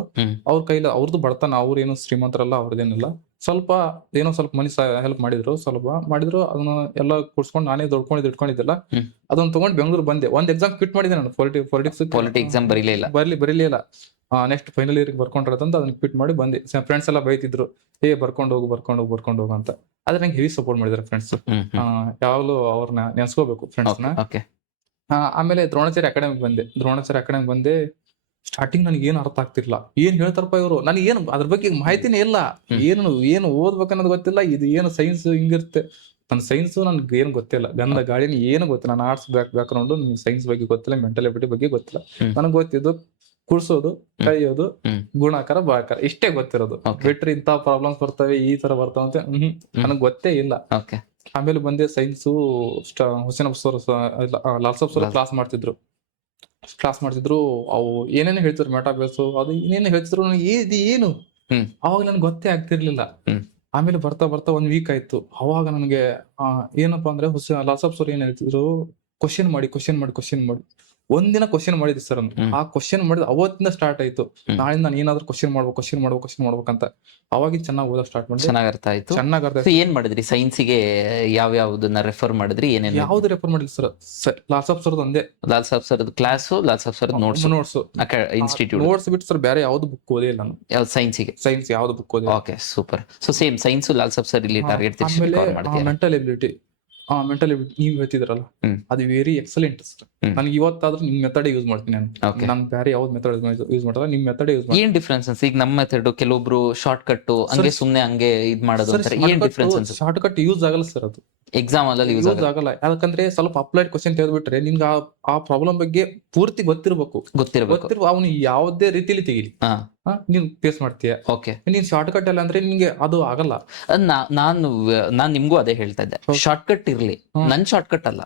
ಅವ್ರ ಕೈಲಿ, ಅವ್ರದ್ದು ಬಡತನ, ಅವ್ರೇನು ಶ್ರೀಮಂತರಲ್ಲ, ಅವ್ರದ್ದೇನಿಲ್ಲ. ಸ್ವಲ್ಪ ಮನಿ ಹೆಲ್ಪ್ ಮಾಡಿದ್ರು. ಅದನ್ನ ಎಲ್ಲ ಕೊಡ್ಸ್ಕೊಂಡು ನಾನೇ ಇಟ್ಕೊಂಡಿದ್ದೆಲ್ಲ ಅದನ್ನ ತಗೊಂಡು ಬೆಂಗಳೂರು ಬಂದೆ. 1 ಎಕ್ಸಾಮ್ ಕ್ವಿಟ್ ಮಾಡಿದೆ ನಾನು. ಪೊಲಿಟಿಕ್ಸ್ ಎಕ್ಸಾಮ್ ಬರೀಲಿಲ್ಲ. ನೆಕ್ಸ್ಟ್ ಫೈನಲ್ ಇಯರ್ ಬರ್ಕೊಂಡಿರೋದಂತ ಅದನ್ನ ಕ್ವಿಟ್ ಮಾಡಿ ಬಂದೆ. ಫ್ರೆಂಡ್ಸ್ ಎಲ್ಲ ಬೈತಿದ್ರು, ಬರ್ಕೊಂಡು ಹೋಗು ಅಂತ. ಆದ್ರೆ ನಂಗೆ ಹೆವಿ ಸಪೋರ್ಟ್ ಮಾಡಿದಾರೆ ಫ್ರೆಂಡ್ಸ್. ಯಾವಾಗ್ಲೂ ಅವ್ರನ್ನ ನೆನ್ಸ್ಕೋಬೇಕು ಫ್ರೆಂಡ್ಸ್ ನ. ಆಮೇಲೆ ದ್ರೋಣಾಚಾರ್ಯ ಅಕಾಡೆಮಿಗೆ ಬಂದೆ. ಸ್ಟಾರ್ಟಿಂಗ್ ನನಗೆ ಏನು ಅರ್ಥ ಆಗ್ತಿರ್ಲಿಲ್ಲ. ಏನ್ ಹೇಳ್ತಾರಪ್ಪ ಇವರು, ನನಗೆ ಏನು ಅದ್ರ ಬಗ್ಗೆ ಮಾಹಿತಿನೇ ಇಲ್ಲ. ಏನು ಓದ್ಬೇಕನ್ನೋದು ಗೊತ್ತಿಲ್ಲ. ಇದು ಏನು ಸೈನ್ಸ್ ಹಿಂಗಿರುತ್ತೆ. ನನ್ನ ಸೈನ್ಸ್ ನನ್ಗೆ ಏನು ಗೊತ್ತಿಲ್ಲ, ಗಂಧ ಗಾಳಿನ ಏನು ಗೊತ್ತಿಲ್ಲ. ನಾನು ಆರ್ಟ್ಸ್ ಬ್ಯಾಕ್ ಗ್ರೌಂಡ್, ಸೈನ್ಸ್ ಬಗ್ಗೆ ಗೊತ್ತಿಲ್ಲ, ಮೆಂಟಲ್ ಎಬಿಲಿಟಿ ಬಗ್ಗೆ ಗೊತ್ತಿಲ್ಲ. ನನಗೆ ಗೊತ್ತಿದ್ದು ಕುಡ್ಸೋದು, ಕೈಯೋದು, ಹ್ಮ್. ಗುಣಾಕಾರ, ಭಾಗಾಕಾರ ಇಷ್ಟೇ ಗೊತ್ತಿರೋದು. Okay. ಬಿಟ್ರೆ ಇಂತ ಪ್ರಾಬ್ಲಮ್ಸ್ ಬರ್ತವೆ, ಈ ತರ ಬರ್ತಾವ ಅಂತ ನನಗ್ ಗೊತ್ತೇ ಇಲ್ಲ. ಓಕೆ. ಆಮೇಲೆ ಬಂದೆ science. Hussain sir, Lal Saab sir class ಮಾಡ್ತಿದ್ರು. ಅವು ಏನೇನು ಹೇಳ್ತಿದ್ರು, ಮೆಟಾಬೇಸು ಅದು ಏನೇನು ಹೇಳ್ತಿದ್ರು, ನನಗೆ ಇದು ಏನು ಅವಾಗ ನನ್ಗೆ ಗೊತ್ತೇ ಆಗ್ತಿರ್ಲಿಲ್ಲ. ಆಮೇಲೆ ಬರ್ತಾ ಬರ್ತಾ 1 ವೀಕ್ ಆಯ್ತು. ಅವಾಗ ನನಗೆ ಏನಪ್ಪಾ ಅಂದ್ರೆ ಲಾಲ್ ಸಾಬ್ ಸರ್ ಏನ್ ಹೇಳ್ತಿದ್ರು, ಕ್ವಶನ್ ಮಾಡಿ ಒಂದಿನ ಕ್ವಶನ್ ಮಾಡಿದ್ವಿ ಸರ್. ಆ ಕ್ವಶನ್ ಮಾಡಿದ ಅವತ್ತಿಂದ ಸ್ಟಾರ್ಟ್ ಆಯ್ತು. ನಾಳೆ ನಾನು ಏನಾದ್ರು ಕ್ವಶನ್ ಮಾಡ್ಬೇಕಂತ. ಅವಾಗ ಚೆನ್ನಾಗಿ ಓದೋ ಸ್ಟಾರ್ಟ್ ಮಾಡಿ. ಚೆನ್ನಾಗ್ ಅರ್ಥ ಆಯ್ತು. ಏನ್ ಮಾಡಿದ್ರಿ ಸೈನ್ಸಿಗೆ? ಯಾವ ಯಾವ್ದನ್ನ ರೆಫರ್ ಮಾಡಿದ್ರಿ? ಏನೇನು? ಯಾವ್ದು ರೆಫರ್ ಮಾಡಿಲ್ಲ ಸರ್. ಲಾಲ್ ಸಾಬ್ ಸರ್ ಒಂದೇ. Lal Saab sir class, Lal Saab sir notes institute notes ಬಿಟ್ಟು ಸರ್ ಬೇರೆ ಯಾವ್ದು ಬುಕ್ ಓದೇ ಇಲ್ಲ ನಾನು. ಯಾವ್ದು ಸೈನ್ಸಿಗೆ? ಸೈನ್ಸ್ ಯಾವ್ದು ಬುಕ್ ಓದೇ. Okay, super. So same science Lal Saab sir ಇಲ್ಲಿ ಟಾರ್ಗೆಟ್ ಮೆಂಟಲ್ ಎಬಿಲಿಟಿ ನೀವ್ ಹೇಳ್ತಿದ್ರಲ್ಲ, ಅದು ವೆರಿ ಎಕ್ಸಲೆಂಟ್ ಸರ್. ನನಗೆ ಇವತ್ತಾದ್ರೂ ನಿಮ್ ಮೆಥಡ್ ಯೂಸ್ ಮಾಡ್ತೀನಿ ನಾನು ಬೇರೆ ಯಾವ್ದು ಮೆಥಡ್ ಯೂಸ್ ಮಾಡಲ್ಲ, ನಿಮ್ ಮೆಥಡ್ ಯೂಸ್ ಮಾಡಿ. ಏನ್ ಡಿಫ್ರೆನ್ಸ್ ಈಗ ನಮ್ಮ ಮೆಥಡ್? ಕೆಲವೊಬ್ರು ಶಾರ್ಟ್ ಕಟ್ ಹಂಗೆ ಸುಮ್ನೆ ಹಂಗೆ ಇದ್ ಮಾಡೋದು ಅಂತಾರೆ. ಏನ್ ಡಿಫ್ರೆನ್ಸ್? ಶಾರ್ಟ್ ಕಟ್ ಯೂಸ್ ಆಗಲ್ಲ ಸರ್, ಅದು ಎಕ್ಸಾಮ್ ಅಲ್ಲಿ ಯೂಸ್ ಆಗಲ್ಲ. ಯಾಕಂದ್ರೆ ಸ್ವಲ್ಪ ಅಪ್ಲೈಡ್ ಕ್ವಶನ್ ತೆಗೆದ್ಬಿಟ್ರೆ ನಿಮ್ಗೆ ಆ ಪ್ರಾಬ್ಲಮ್ ಬಗ್ಗೆ ಪೂರ್ತಿ ಗೊತ್ತಿರ್ಬೇಕು. ಅವ್ನು ಯಾವ್ದೇ ರೀತಿಲಿ ತೆಗಿಲಿ ನೀನ್ ಫೇಸ್ ಮಾಡ್ತೀಯ. ಓಕೆ. ನೀನ್ ಶಾರ್ಟ್ ಕಟ್ ಅಲ್ಲ ಅಂದ್ರೆ ನಿನ್ಗೆ ಅದು ಆಗಲ್ಲ. ನಾನ್ ನಿಮ್ಗೂ ಅದೇ ಹೇಳ್ತಾ ಇದ್ದೆ, ಶಾರ್ಟ್ ಕಟ್ ಇರ್ಲಿ, ನನ್ ಶಾರ್ಟ್ ಕಟ್ ಅಲ್ಲ,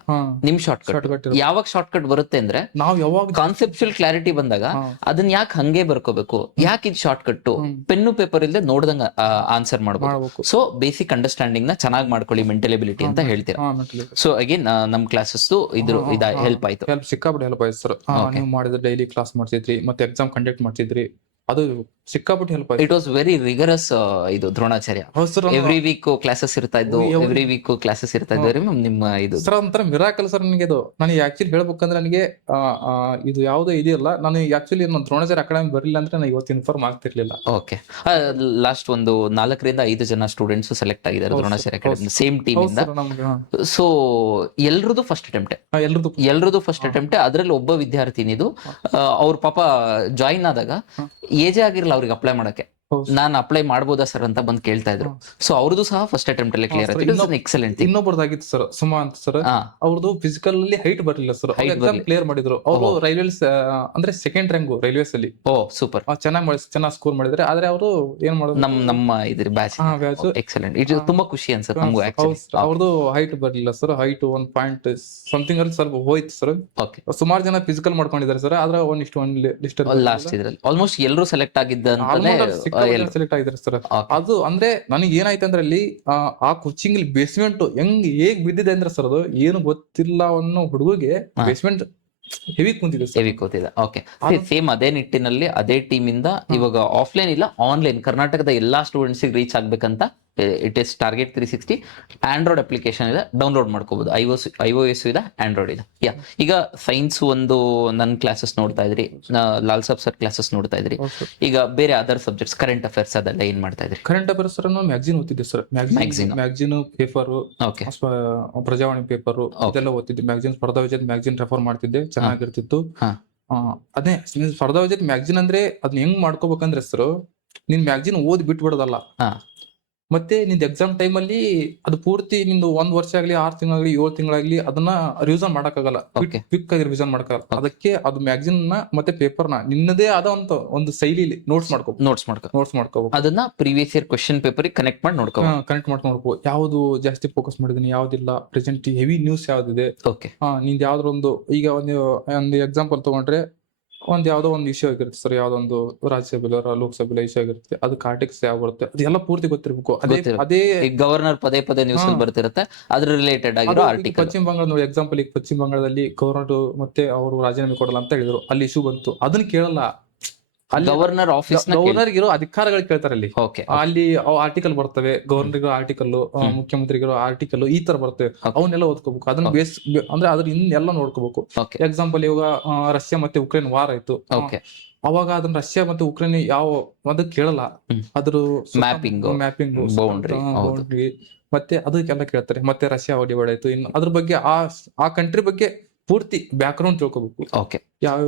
ನಿಮ್ ಶಾರ್ಟ್ ಕಟ್. ಯಾವಾಗ ಶಾರ್ಟ್ ಕಟ್ ಬರುತ್ತೆ ಅಂದ್ರೆ ನಾವ್ ಯಾವಾಗ ಕಾನ್ಸೆಪ್ಚುಯಲ್ ಕ್ಲಾರಿಟಿ ಬಂದಾಗ ಅದನ್ನ ಯಾಕೆ ಹಂಗೆ ಬರ್ಕೋಬೇಕು, ಯಾಕೆ ಇದು ಶಾರ್ಟ್ ಕಟ್, ಪೆನ್ನು ಪೇಪರ್ ಇಲ್ಲದೆ ನೋಡ್ದಂಗ ಆನ್ಸರ್ ಮಾಡ್ಬೇಕು. ಸೊ ಬೇಸಿಕ್ ಅಂಡರ್ಸ್ಟ್ಯಾಂಡಿಂಗ್ ನ ಚೆನ್ನಾಗಿ ಮಾಡ್ಕೊಳ್ಳಿ, ಮೆಂಟಲ್ ಎಬಿಲಿಟಿ ಅಂತ ಹೇಳ್ತೀರಾ. ಸೊ ಅಗೇನ್ ನಮ್ ಕ್ಲಾಸಸ್ ಹೆಲ್ಪ್ ಆಯ್ತು, ಸಿಕ್ಕಾಪಟ್ಟೆ ಹೆಲ್ಪ್ ಆಯ್ತು ಸರ್. ನೀವು ಮಾಡಿದ್ರೆ ಡೈಲಿ ಕ್ಲಾಸ್ ಮಾಡ್ತಿದ್ರಿ, ಮತ್ತೆ ಎಕ್ಸಾಮ್ ಕಂಡಕ್ಟ್ ಮಾಡ್ತಿದ್ರಿ, ಅದು ಸಿಕ್ಕಾಪಟ್ಟೆ ಹೆಲ್ಪ್ ಆಯ್ತು. It was very rigorous. ಇದು ದ್ರೋಣಾಚಾರ್ಯ ಎವ್ರಿ ವೀಕ್ ಕ್ಲಾಸಸ್ ಇರ್ತಾ ಇದ್ದು, ನಿಮ್ಮ ಇದು ಸರ್ ಒಂಥರ ಮಿರಾಕಲ್ ಸರ್. ನನಗೆ ಅದು ನನಗೆ ಆಕ್ಚುಲಿ ಹೇಳ್ಬೇಕಂದ್ರೆ ನನಗೆ ಇದು ಯಾವುದೋ ಇದೆಯಲ್ಲ, ನಾನು ಆಕ್ಚುಲಿ ದ್ರೋಣಾಚಾರ್ಯ ಅಕಾಡೆಮಿ ಬರಲಿಲ್ಲ ಅಂದ್ರೆ ನಾನು ಇವತ್ತು ಇನ್ಫಾರ್ಮ್ ಆಗ್ತಿರ್ಲಿಲ್ಲ. ಓಕೆ. ಲಾಸ್ಟ್ ಒಂದು 4 ರಿಂದ 5 ಜನ ಸ್ಟೂಡೆಂಟ್ಸ್ ಸೆಲೆಕ್ಟ್ ಆಗಿದ್ದಾರೆ ದ್ರೋಣಾಚಾರ್ಯ ಅಕಾಡೆಮಿ, ಸೇಮ್ ಟೀಮ್ ಇಂದ. ಸೊ ಎಲ್ರದ್ದು ಫಸ್ಟ್ ಅಟೆಂಪ್ಟ್. ಅದ್ರಲ್ಲಿ ಒಬ್ಬ ವಿದ್ಯಾರ್ಥಿನಿದು ಅವ್ರ ಪಾಪ ಜಾಯಿನ್ ಆದಾಗ ಏಜೇ ಆಗಿರಲ್ಲ ಅವ್ರಿಗೆ ಅಪ್ಲೈ ಮಾಡಕ್ಕೆ. ನಾನು ಅಪ್ಲೈ ಮಾಡ್ಬೋದಾ ಸರ್ ಅಂತ ಬಂದು ಕೇಳ್ತಾ ಇದ್ರು. ಸೊ ಅವ್ರದ್ದು ಸಹ ಫಸ್ಟ್ ಅಟೆಂಪ್ಟ್ ಅಲ್ಲಿ ಕ್ಲಿಯರ್ ಆಯ್ತು. ಎಕ್ಸಲೆಂಟ್. ಇನ್ನೊಬ್ಬರದಾಗಿತ್ತು ಸರ್, ಸುಮಾ ಅಂತ ಸರ್. ಅವ್ರದ್ದು ಫಿಸಿಕಲ್ ಅಲ್ಲಿ ಹೈಟ್ ಬರಲಿಲ್ಲ ಸರ್, ಎಕ್ಸಾಮ್ ಕ್ಲಿಯರ್ ಮಾಡಿದ್ರು. ಅವರು ರೈಲ್ವೇಸ್ ಅಂದ್ರೆ ಸೆಕೆಂಡ್ ರ್ಯಾಂಕ್ ರೈಲ್ವೇಸ್ ಅಲ್ಲಿ. ಓ ಸೂಪರ್. ಚೆನ್ನಾಗಿ ಸ್ಕೋರ್ ಮಾಡಿದ್ರೆ. ಆದ್ರೆ ಅವರು ಏನ್ ಮಾಡೋದು, ನಮ್ಮ ಇದ್ರ ಬ್ಯಾಚ್ ಎಕ್ಸಲೆಂಟ್. ಇದು ತುಂಬಾ ಖುಷಿ ಅನ್ಸುತ್ತೆ ನಮಗೂ. ಅವ್ರದ್ದು ಹೈಟ್ ಬರಲಿಲ್ಲ ಸರ್, ಹೈಟ್ 1 ಪಾಯಿಂಟ್ ಸಮಥಿಂಗ್ ಅಲ್ಲಿ ಸ್ವಲ್ಪ ಹೋಯ್ತು ಸರ್. ಸುಮಾರು ಜನ ಫಿಸಿಕಲ್ ಮಾಡ್ಕೊಂಡಿದ್ದಾರೆ ಸರ್, ಆದ್ರೆ ಲಿಸ್ಟ್ ಲಾಸ್ಟ್ ಇದ್ರಲ್ಲಿ ಆಲ್ಮೋಸ್ಟ್ ಎಲ್ಲರೂ ಸೆಲೆಕ್ಟ್ ಆಗಿದ್ದಂತಾನೆ ಸೆಲೆಕ್ಟ್ ಆಗಿದ್ದಾರೆ ಸರ್. ಅದು ಅಂದ್ರೆ ನನಗೆ ಏನಾಯ್ತು ಅಂದ್ರೆ ಅಲ್ಲಿ ಆ ಕೋಚಿಂಗ್ ಬೇಸ್ಮೆಂಟ್ ಹೇಗ್ ಬಿದ್ದಿದೆ ಅಂದ್ರೆ ಸರ್, ಅದು ಏನು ಗೊತ್ತಿಲ್ಲ ಅನ್ನೋ ಹುಡುಗಿಗೆ ಬೇಸ್ಮೆಂಟ್ ಹೆವಿ ಕೂತಿದೆ. ಓಕೆ. ಸೇಮ್ ಅದೇ ನಿಟ್ಟಿನಲ್ಲಿ ಅದೇ ಟೀಮ್ ಇಂದ ಇವಾಗ ಆಫ್ಲೈನ್ ಇಲ್ಲ ಆನ್ಲೈನ್ ಕರ್ನಾಟಕದ ಎಲ್ಲಾ ಸ್ಟೂಡೆಂಟ್ಸ್ ರೀಚ್ ಆಗ್ಬೇಕಂತ it is target 360. Android application ಇದೆ, ಡೌನ್ಲೋಡ್ ಮಾಡ್ಕೋಬಹುದು. iOS ಇದೆ, ಆಂಡ್ರಾಯ್ಡ್ ಇದೆ. ಈಗ ಸೈನ್ಸ್ ಒಂದು ನನ್ನ ಕ್ಲಾಸಸ್ ನೋಡ್ತಾ ಇದ್ರಿ, ಲಾಲ್ ಸಾಬ್ ಸರ್ ಕ್ಲಾಸಸ್ ನೋಡ್ತಾ ಇದ್ರಿ. ಈಗ ಬೇರೆ ಅದರ್ ಸಬ್ಜೆಕ್ಟ್ಸ್, ಕರೆಂಟ್ ಅಫೇರ್ಸ್ ಅದೆಲ್ಲ ಏನ್ ಮಾಡ್ತಾ ಇದ್ರಿ? ಕರೆಂಟ್ ಅಫೇರ್ಸ್ ಮ್ಯಾಗಝಿನ್ ಓದ್ತಿದ್ದೆ sir. Magazine paper, Prajavani paper ಇದೆಲ್ಲ ಓದ್ತಿದ್ದೆ. ಮ್ಯಾಗಝಿನ್ ಸ್ಪರ್ಧಾ ವಿಜೇತ ಮ್ಯಾಗಝಿನ್ ರೆಫರ್ ಮಾಡ್ತಿದ್ದೆ, ಚೆನ್ನಾಗಿರ್ತಿತ್ತು. ಅದೇ ಸ್ಪರ್ಧಾ ವಿಜೇತ ಮ್ಯಾಗಝಿನ್ ಅಂದ್ರೆ ಅದನ್ನ ಹೆಂಗ್ ಮಾಡ್ಕೋಬೇಕಂದ್ರೆ ಸರ್, ನಿನ್ ಮ್ಯಾಗಝಿನ್ ಓದಿ ಬಿಟ್ಬಿಡೋದಲ್ಲ, ಮತ್ತೆ ನಿಂದ ಎಕ್ಸಾಮ್ ಟೈಮ್ ಅಲ್ಲಿ ಅದು ಪೂರ್ತಿ ನಿಂದು 1 ವರ್ಷ ಆಗ್ಲಿ 6 ತಿಂಗಳಾಗ್ಲಿ 7 ತಿಂಗಳಾಗ್ಲಿ ಅದನ್ನ ರಿವಿಷನ್ ಮಾಡಕ್ಕಾಗಲ್ಲ, ಕ್ವಿಕ್ ಆಗಿ ರಿವಿಷನ್ ಮಾಡಕ್ಕಾಗಲ್ಲ. ಅದಕ್ಕೆ ಅದು ಮ್ಯಾಗಝಿನ್ ನ ಮತ್ತೆ ಪೇಪರ್ ನ ನಿನ್ನದೇ ಆದ ಒಂದು ಶೈಲಿಲಿ ನೋಟ್ಸ್ ಮಾಡ್ಕೋಬಹುದು. ಅದನ್ನ previous year question paper connect ಮಾಡಿ ನೋಡ್ಕೋಬಹುದು. ಯಾವ್ದು ಜಾಸ್ತಿ ಫೋಕಸ್ ಮಾಡಿದೀನಿ, ಯಾವ್ದಿಲ್ಲ, ಪ್ರೆಸೆಂಟ್ ಹೆವಿ ನ್ಯೂಸ್ ಯಾವ್ದಿದೆ, ನಿಂದ ಯಾವ್ದ್ರ ಈಗ ಒಂದು ಎಕ್ಸಾಂಪಲ್ ತಗೊಂಡ್ರೆ, ಯಾವ್ದೋ ಒಂದು ಇಶ್ಯೂ ಆಗಿರುತ್ತೆ ಸರ್, ಯಾವ್ದೊಂದು ರಾಜ್ಯಸಭೆ ಲೋಕಸಭೆ ಇಶ್ಯೂ ಆಗಿರುತ್ತೆ, ಅದಕ್ಕೆ ಆರ್ಟಿಕಲ್ಸ್ ಯಾವ ಬರುತ್ತೆ ಅದೆಲ್ಲ ಪೂರ್ತಿ ಗೊತ್ತಿರ್ಬೇಕು. ಅದೇ ಗವರ್ನರ್ ಪದೇ ನ್ಯೂಸ್ ಅಲ್ಲಿ ಬರ್ತಿರುತ್ತೆ, ಅದ್ರ ರಿಲೇಟೆಡ್ ಆಗಿರೋ ಆರ್ಟಿಕಲ್. ಪಶ್ಚಿಮ ಬಂಗಾಳ ನೋಡಿ ಎಕ್ಸಾಂಪಲ್, ಈಗ ಪಶ್ಚಿಮ ಬಂಗಾಳದಲ್ಲಿ ಗವರ್ನರ್ ಮತ್ತೆ ಅವರು ರಾಜೀನಾಮೆ ಕೊಡಲ್ಲ ಅಂತ ಹೇಳಿದ್ರು, ಅಲ್ಲಿ ಇಶ್ಯೂ ಬಂತು, ಅದನ್ನ ಕೇಳಲ್ಲ. ಗವರ್ನರ್ ಆಫೀಸ್ ಗವರ್ನರ್ ಇರೋ ಅಧಿಕಾರಿಗಳು ಕೇಳ್ತಾರೆ ಅಲ್ಲಿ. ಅಲ್ಲಿ ಆರ್ಟಿಕಲ್ ಬರ್ತವೆ, ಗವರ್ನರ್ ಆರ್ಟಿಕಲ್, ಮುಖ್ಯಮಂತ್ರಿಗಿರೋ ಆರ್ಟಿಕಲ್, ಈ ತರ ಬರ್ತವೆ. ಅವನ್ನೆಲ್ಲ ಓದ್ಕೋಬೇಕು. ಅದನ್ನ ಬೇಸ್ ಅಂದ್ರೆ ಅದ್ರ ಇನ್ನೆಲ್ಲ ನೋಡ್ಕೋಬೇಕು. ಎಕ್ಸಾಂಪಲ್ ಇವಾಗ ರಷ್ಯಾ ಮತ್ತೆ ಉಕ್ರೇನ್ ವಾರ್ ಆಯ್ತು, ಅವಾಗ ಅದನ್ನ ರಷ್ಯಾ ಮತ್ತೆ ಉಕ್ರೇನ್ ಯಾವ ಅದಕ್ಕೆ ಕೇಳಲ್ಲ, ಅದ್ರ ಮ್ಯಾಪಿಂಗ್ ಬೌಂಡ್ರಿ ಮತ್ತೆ ಅದಕ್ಕೆಲ್ಲ ಕೇಳ್ತಾರೆ. ಮತ್ತೆ ರಷ್ಯಾ ಡಿವೈಡ್ ಆಯ್ತು, ಇನ್ನು ಅದ್ರ ಬಗ್ಗೆ ಆ ಕಂಟ್ರಿ ಬಗ್ಗೆ ಪೂರ್ತಿ ಬ್ಯಾಕ್ ಗ್ರೌಂಡ್ ತಿಳ್ಕೊಬೇಕು. ಓಕೆ, ಯಾವ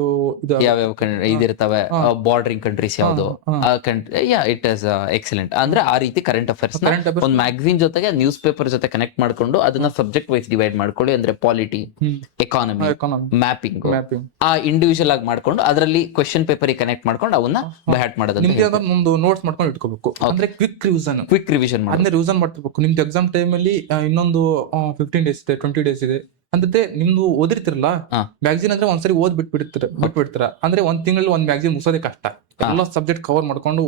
ಯಾವ್ಯಾವ ಇದಿರ್ತವೆ, ಬಾರ್ಡರಿಂಗ್ ಕಂಟ್ರೀಸ್ ಯಾವ್ದು, ಆ ಕಂಟ್ರಿ, ಇಟ್ ಇಸ್ ಎಕ್ಸಲೆಂಟ್. ಅಂದ್ರೆ ಆ ರೀತಿ ಕರೆಂಟ್ ಅಫೇರ್ಸ್ ಒಂದು ಮ್ಯಾಗಝಿನ್ ಜೊತೆಗೆ ನ್ಯೂಸ್ ಪೇಪರ್ ಜೊತೆ ಕನೆಕ್ಟ್ ಮಾಡ್ಕೊಂಡು ಅದನ್ನ ಸಬ್ಜೆಕ್ಟ್ ವೈಸ್ ಡಿವೈಡ್ ಮಾಡ್ಕೊಳ್ಳಿ. ಅಂದ್ರೆ ಪಾಲಿಟಿ, ಎಕಾನಮಿ, ಮ್ಯಾಪಿಂಗ್, ಆ ಇಂಡಿವಿಜುವಲ್ ಆಗಿ ಮಾಡ್ಕೊಂಡು ಅದರಲ್ಲಿ ಕ್ವೆಶ್ಚನ್ ಪೇಪರ್ ಕನೆಕ್ಟ್ ಮಾಡ್ಕೊಂಡು ಅವನ್ನ ಬ್ಯಾಟ್ ಮಾಡೋದು. ನಿಮ್ಗೆ ಒಂದು ನೋಟ್ಸ್ ಮಾಡ್ಕೊಂಡು ಇಟ್ಕೋಬೇಕು. ಅಂದ್ರೆ ಕ್ವಿಕ್ ರಿವಿಷನ್ ಮಾಡಿ ರಿವಿಷನ್ ಮಾಡ್ತಿರ್ಬೇಕು. ನಿಮ್ದು ಎಕ್ಸಾಮ್ ಟೈಮ್ ಅಲ್ಲಿ ಇನ್ನೊಂದು 15 ಡೇಸ್ ಇದೆ, 20 ಡೇಸ್ ಇದೆ ಅಂದ್ರೆ ನಿಮ್ದು ಓದಿರ್ತಿರಲ್ಲ ಮ್ಯಾಗಝಿನ್ ಅಂದ್ರೆ ಒಂದ್ಸರಿ ಓದ್ ಬಿಟ್ಬಿಡ್ತೀರ. ಅಂದ್ರೆ ಒಂದ್ ತಿಂಗಳಲ್ಲಿ ಒಂದ್ ಮ್ಯಾಗಝಿನ್ ಮುಗಿಸೋದೇ ಕಷ್ಟ. ಎಲ್ಲ ಸಬ್ಜೆಕ್ಟ್ ಕವರ್ ಮಾಡ್ಕೊಂಡು